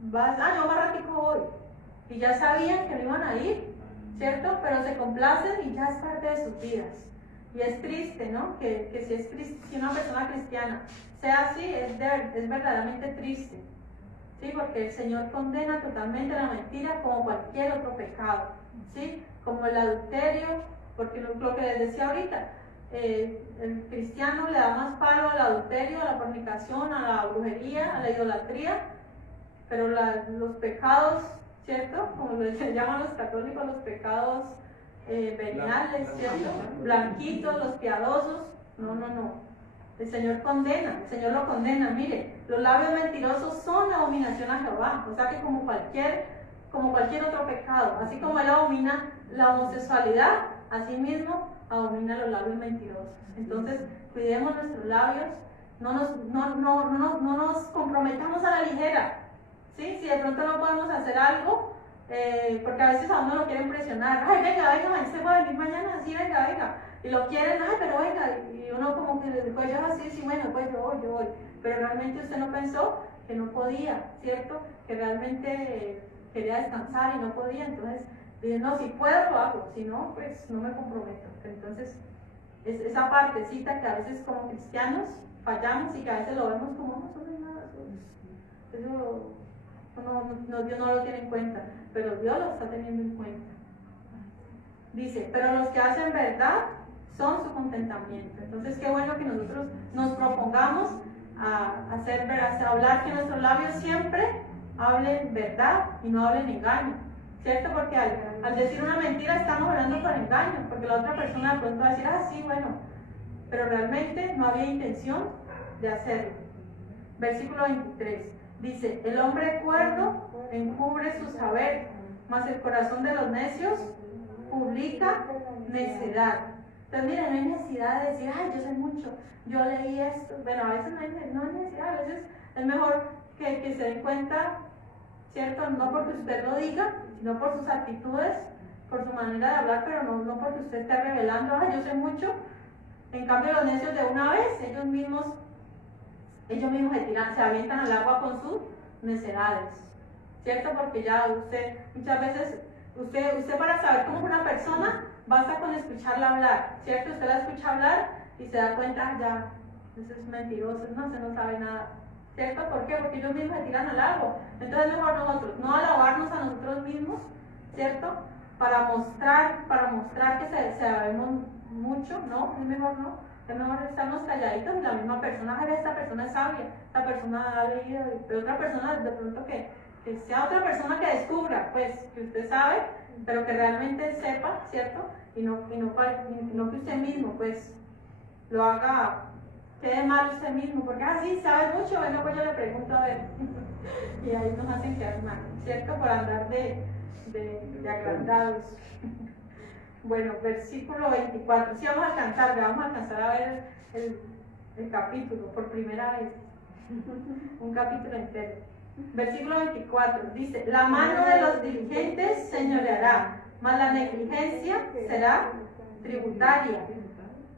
yo más ratico hoy. Y ya sabían que no iban a ir, ¿cierto? Pero se complacen y ya es parte de sus vidas. Y es triste, ¿no? Si una persona cristiana sea así, es verdaderamente triste. ¿Sí? Porque el Señor condena totalmente la mentira como cualquier otro pecado, ¿sí? Como el adulterio, porque lo que les decía ahorita, el cristiano le da más palo al adulterio, a la fornicación, a la brujería, a la idolatría, pero los pecados, ¿cierto? Como se llaman los católicos, los pecados veniales, ¿cierto? Blanquitos, los piadosos, no. El Señor lo condena, mire, los labios mentirosos son abominación a Jehová, o sea que como cualquier otro pecado, así como Él abomina la homosexualidad, así mismo abomina los labios mentirosos. Entonces, cuidemos nuestros labios, no nos comprometamos a la ligera, ¿sí? Si de pronto no podemos hacer algo, porque a veces a uno lo quieren presionar, ay, venga, usted puede venir mañana, sí, venga. Y lo quieren, ay, pero venga, y uno como que pues yo así, sí, bueno, pues yo voy, pero realmente usted no pensó que no podía, ¿cierto? Que realmente quería descansar y no podía, entonces dije, no, si puedo lo hago, si no, pues no me comprometo. Entonces, es esa partecita que a veces como cristianos fallamos y que a veces lo vemos como, no somos nada, eso Dios no lo tiene en cuenta, pero Dios lo está teniendo en cuenta. Dice, pero los que hacen verdad son su contentamiento. Entonces, qué bueno que nosotros nos propongamos a hablar, que nuestros labios siempre hablen verdad y no hablen engaño, ¿cierto? Porque al decir una mentira estamos hablando por engaño, porque la otra persona de pronto va a decir, sí, bueno, pero realmente no había intención de hacerlo. Versículo 23 dice, el hombre cuerdo encubre su saber, mas el corazón de los necios publica necedad. Entonces, miren, no hay necesidad de decir, yo sé mucho, yo leí esto. Bueno, a veces no hay necesidad, a veces es mejor que se den cuenta, ¿cierto? No porque usted lo diga, sino por sus actitudes, por su manera de hablar, pero no porque usted esté revelando, yo sé mucho. En cambio, los necios de una vez, ellos mismos se avientan al agua con sus necedades, ¿cierto? Porque ya muchas veces, usted para saber cómo es una persona, basta con escucharla hablar, ¿cierto? Usted la escucha hablar y se da cuenta, ya, eso es mentiroso, se no sabe nada, ¿cierto? ¿Por qué? Porque ellos mismos se tiran al agua. Entonces es mejor nosotros no alabarnos a nosotros mismos, ¿cierto? Para mostrar que sabemos mucho, ¿no? Es mejor estarnos calladitos y la misma persona, esta persona es sabia, esta persona ha leído, pero otra persona de pronto que sea otra persona que descubra, pues, que usted sabe, pero que realmente sepa, ¿cierto? Y no que usted mismo, pues, lo haga, quede mal usted mismo, porque, sí, sabe mucho, bueno, pues yo le pregunto a ver, y ahí nos hacen quedar mal, ¿cierto? Por andar de agrandados. Bueno, versículo 24, sí vamos a alcanzar a ver el capítulo por primera vez, un capítulo entero. Versículo 24 dice, la mano de los diligentes señoreará, mas la negligencia será tributaria.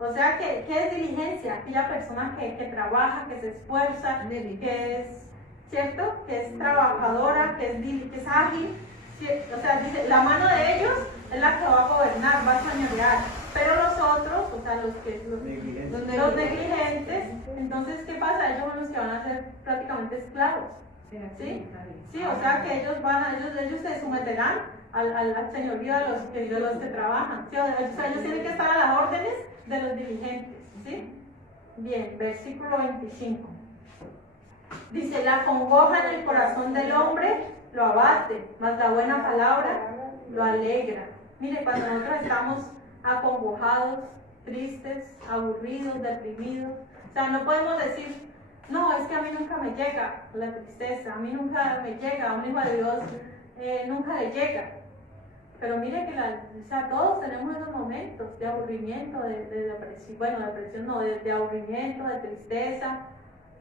O sea, ¿qué es diligencia? Aquella persona que trabaja, que se esfuerza, que es, ¿cierto? Que es trabajadora, que es ágil, O sea, dice, la mano de ellos es la que va a gobernar, va a señorear. Pero los otros, o sea, los negligentes, entonces, ¿qué pasa? Ellos son los que van a ser prácticamente esclavos. ¿Sí? Sí, o sea que ellos se someterán al señorío de los que trabajan. ¿Sí? O sea, ellos tienen que estar a las órdenes de los diligentes. ¿Sí? Bien, versículo 25. Dice, la congoja en el corazón del hombre lo abate, mas la buena palabra lo alegra. Mire, cuando nosotros estamos acongojados, tristes, aburridos, deprimidos, o sea, no podemos decir, no, es que a mí nunca me llega la tristeza, a mí nunca me llega, a un hijo de Dios nunca le llega. Pero mire que o sea, todos tenemos esos momentos de aburrimiento, de depresión, bueno, depresión no, de aburrimiento, de tristeza,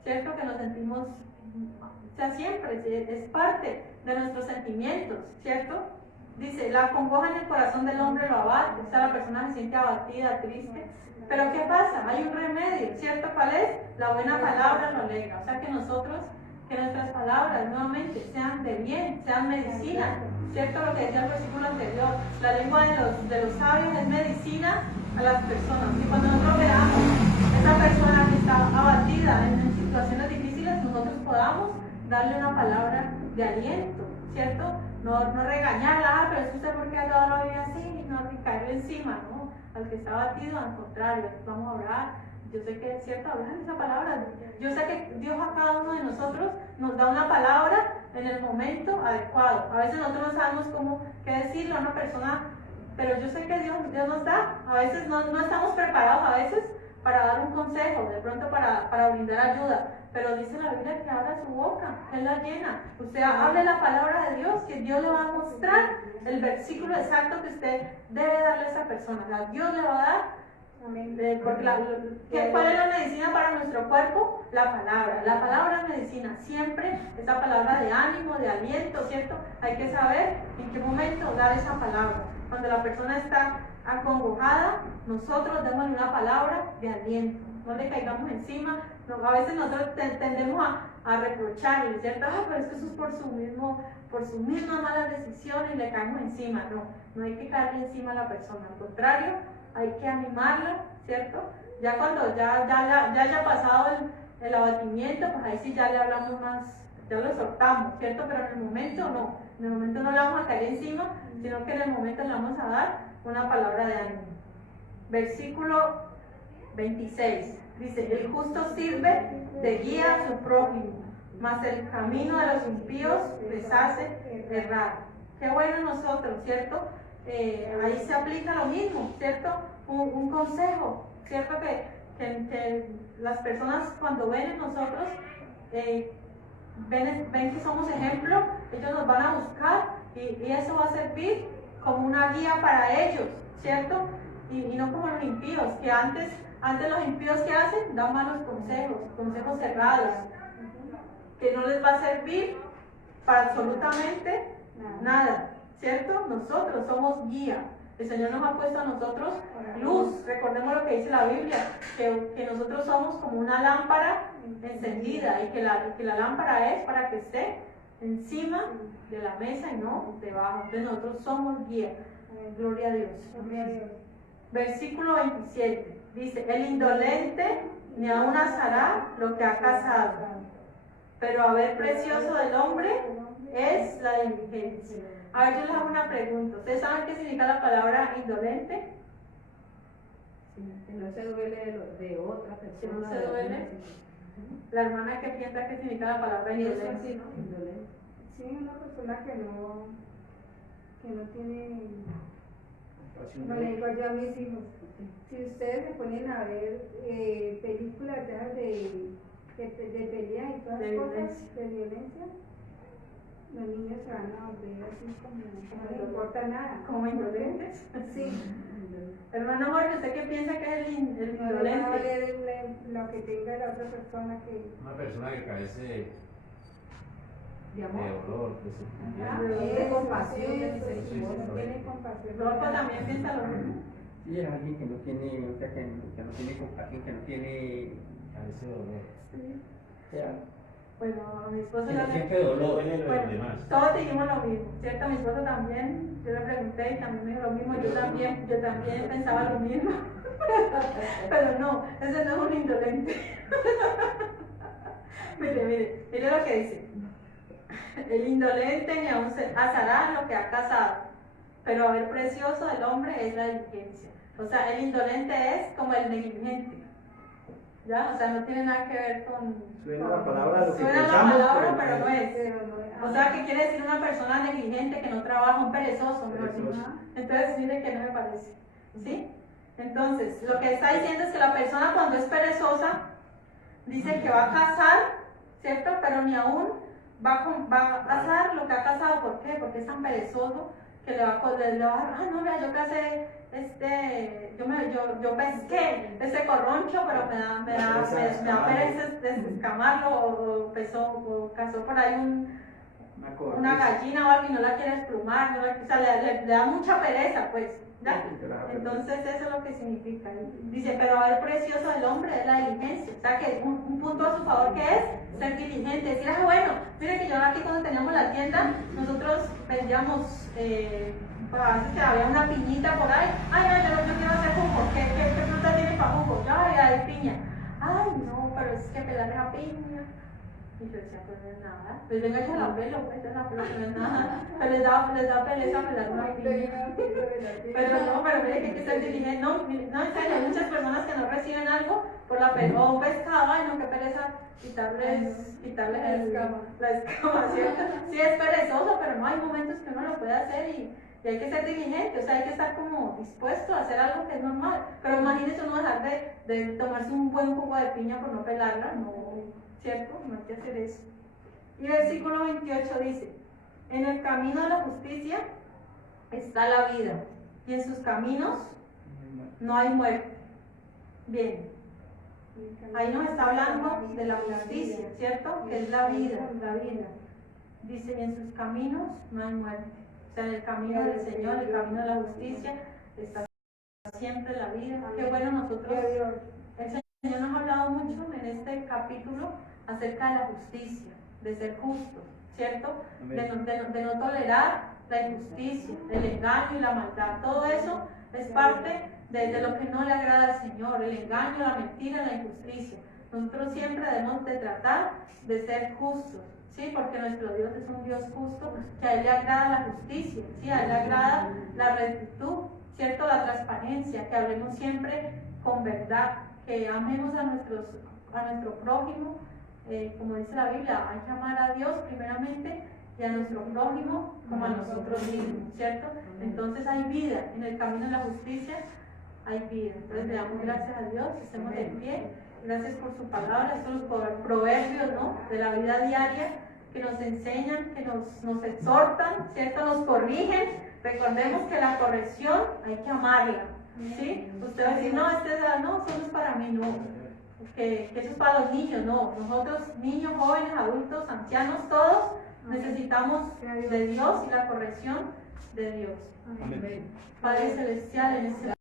¿cierto? Que nos sentimos, o sea, siempre, es parte de nuestros sentimientos, ¿cierto? Dice, la congoja en el corazón del hombre lo abate, o sea, la persona se siente abatida, triste. Pero ¿qué pasa? Hay un remedio, ¿cierto? ¿Cuál es? La buena palabra lo alegra. O sea, que nuestras palabras nuevamente sean de bien, sean medicina, ¿cierto? Lo que decía el versículo anterior, la lengua de los sabios es medicina a las personas. Y cuando nosotros veamos esa persona que está abatida en situaciones difíciles, nosotros podamos darle una palabra de aliento, ¿cierto? No regañarla, pero es que usted por qué ha dado la vida así, no caerle encima, ¿no? Al que está abatido, al contrario, vamos a orar. Yo sé que es cierto hablar esa palabra. Yo sé que Dios a cada uno de nosotros nos da una palabra en el momento adecuado. A veces nosotros no sabemos qué decirle a una persona, pero yo sé que Dios nos da. A veces no estamos preparados, a veces para dar un consejo, de pronto para brindar ayuda. Pero dice la Biblia que abra su boca, que Él la llena. Usted hable la palabra de Dios, que Dios le va a mostrar el versículo exacto que usted debe darle a esa persona. O sea, Dios le va a dar. Porque ¿cuál es la medicina para nuestro cuerpo? La palabra. La palabra es medicina. Siempre esa palabra de ánimo, de aliento, ¿cierto? Hay que saber en qué momento dar esa palabra. Cuando la persona está acongojada, nosotros demos una palabra de aliento. No le caigamos encima. A veces nosotros tendemos a reprocharle, ¿cierto? Pero es que eso es por su misma mala decisión y le caemos encima. No hay que caerle encima a la persona. Al contrario, hay que animarla, ¿cierto? Ya cuando ya haya pasado el abatimiento, pues ahí sí ya le hablamos más, ya lo exhortamos, ¿cierto? Pero en el momento no. En el momento no le vamos a caer encima, sino que en el momento le vamos a dar una palabra de ánimo. Versículo 26. Dice, el justo sirve de guía a su prójimo, mas el camino de los impíos les hace errar. Qué bueno nosotros, ¿cierto? Ahí se aplica lo mismo, ¿cierto? Un consejo, ¿cierto? Que las personas cuando ven en nosotros, ven que somos ejemplo, ellos nos van a buscar y eso va a servir como una guía para ellos, ¿cierto? Y no como los impíos, que antes los impíos ¿qué hacen? Dan malos consejos cerrados, que no les va a servir para absolutamente nada, ¿cierto? Nosotros somos guía. El Señor nos ha puesto a nosotros luz. Recordemos lo que dice la Biblia, que nosotros somos como una lámpara encendida y que la lámpara es para que esté encima de la mesa y no debajo. Entonces nosotros somos guía. Gloria a Dios. Versículo 27 dice, el indolente ni aun asará lo que ha cazado, pero haber precioso del hombre es la diligencia. A ver, yo les hago una pregunta. ¿Ustedes saben qué significa la palabra indolente? Que no se duele de otra persona. Que no se duele. La hermana que piensa que significa la palabra indolente. Sí, una persona que no tiene, como le digo yo a mis hijos, si ustedes se ponen a ver películas ya de pelea y todas las cosas, de violencia, los niños se van a volver así como no les importa nada. ¿Como indolentes? Sí. Hermano Jorge, ¿usted qué piensa que es el indolente? No le va a valer lo que tenga la otra persona que... Una persona que carece De amor. de dolor, De compasión, de misericordia. No tiene compasión. Rodolfo también piensa lo mismo. Sí, es alguien que no tiene, o sea, que no tiene compasión, que no tiene, carece de dolor. o sea, Bueno, a mi esposo Que ya no le... siente dolor. Duele lo de los Bueno, demás. todos dijimos lo mismo, ¿cierto? A mi esposo también, yo le pregunté y también me dijo lo mismo, yo también pensaba lo mismo. Pero no, ese no es un indolente. mire lo que dice. El indolente ni aún se asará lo que ha cazado, pero el precioso del hombre es la diligencia. O sea, el indolente es como el negligente. ¿Ya? O sea, no tiene nada que ver con... Suena la palabra lo que Suena la pensamos, palabra, pero no es. Pero no es. O sea, ¿qué quiere decir una persona negligente que no trabaja, un perezoso, mejor dicho? Perezoso. Entonces, mire que no me parece. ¿Sí? Entonces, lo que está diciendo es que la persona cuando es perezosa, dice que va a cazar, ¿cierto? Pero ni aún va a cazar lo que ha cazado. ¿Por qué? Porque es tan perezoso que le va a no, mira, yo cazé, yo pesqué ese corroncho, pero me da pereza desescamarlo, o cazó por ahí una gallina o algo y no la quiere desplumar, o sea, le da mucha pereza, pues, ¿ya? Entonces eso es lo que significa. Dice, pero el precioso del hombre es la diligencia, o sea que un punto a su favor que es ser diligente, decir, bueno, mire que yo aquí cuando teníamos la tienda, nosotros vendíamos, a veces que había una piñita por ahí, yo quiero hacer jugo, ¿qué fruta tiene para jugo? Hay piña, no, pero es que pelar esa piña. Y yo decía, pues no es nada. Pues venga, yo la pelo, pues yo la pelo, no es nada. Pero les da pereza pelar una piña. Pero mire que hay que ser diligente. No, en serio, hay muchas personas que no reciben algo por la pereza, o un pescado, no, qué pereza quitarles la escama, ¿cierto? Sí, es perezoso, pero no, hay momentos que uno lo puede hacer y hay que ser diligente, o sea, hay que estar como dispuesto a hacer algo que es normal. Pero imagínese uno dejar de tomarse un buen jugo de piña por no pelarla, no. ¿Cierto? No hay que hacer eso. Y versículo 28 dice, en el camino de la justicia está la vida, y en sus caminos no hay muerte. Bien, ahí nos está hablando de la justicia, ¿cierto? Que es la vida. Dice, y en sus caminos no hay muerte. O sea, en el camino del Señor, el camino de la justicia, está siempre la vida. Qué bueno nosotros... El Señor nos ha hablado mucho en este capítulo acerca de la justicia, de ser justos, ¿cierto? De no tolerar la injusticia, el engaño y la maldad. Todo eso es parte de lo que no le agrada al Señor, el engaño, la mentira, la injusticia. Nosotros siempre debemos de tratar de ser justos, ¿sí? Porque nuestro Dios es un Dios justo, que a Él le agrada la justicia, ¿sí? A Él le agrada la rectitud, ¿cierto? La transparencia, que hablemos siempre con verdad, que amemos a nuestro prójimo, como dice la Biblia, hay que amar a Dios primeramente y a nuestro prójimo como a nosotros mismos, ¿cierto? Entonces hay vida, en el camino de la justicia hay vida. Entonces le damos gracias a Dios, estemos de pie, gracias por su palabra, estos proverbios, ¿no? De la vida diaria que nos enseñan, que nos exhortan, ¿cierto? Nos corrigen. Recordemos que la corrección hay que amarla. ¿Sí? Usted va a decir, no, eso no es para mí, no, que eso es para los niños, no, nosotros, niños, jóvenes, adultos, ancianos, todos necesitamos de Dios y la corrección de Dios. Amén. Padre Celestial, en este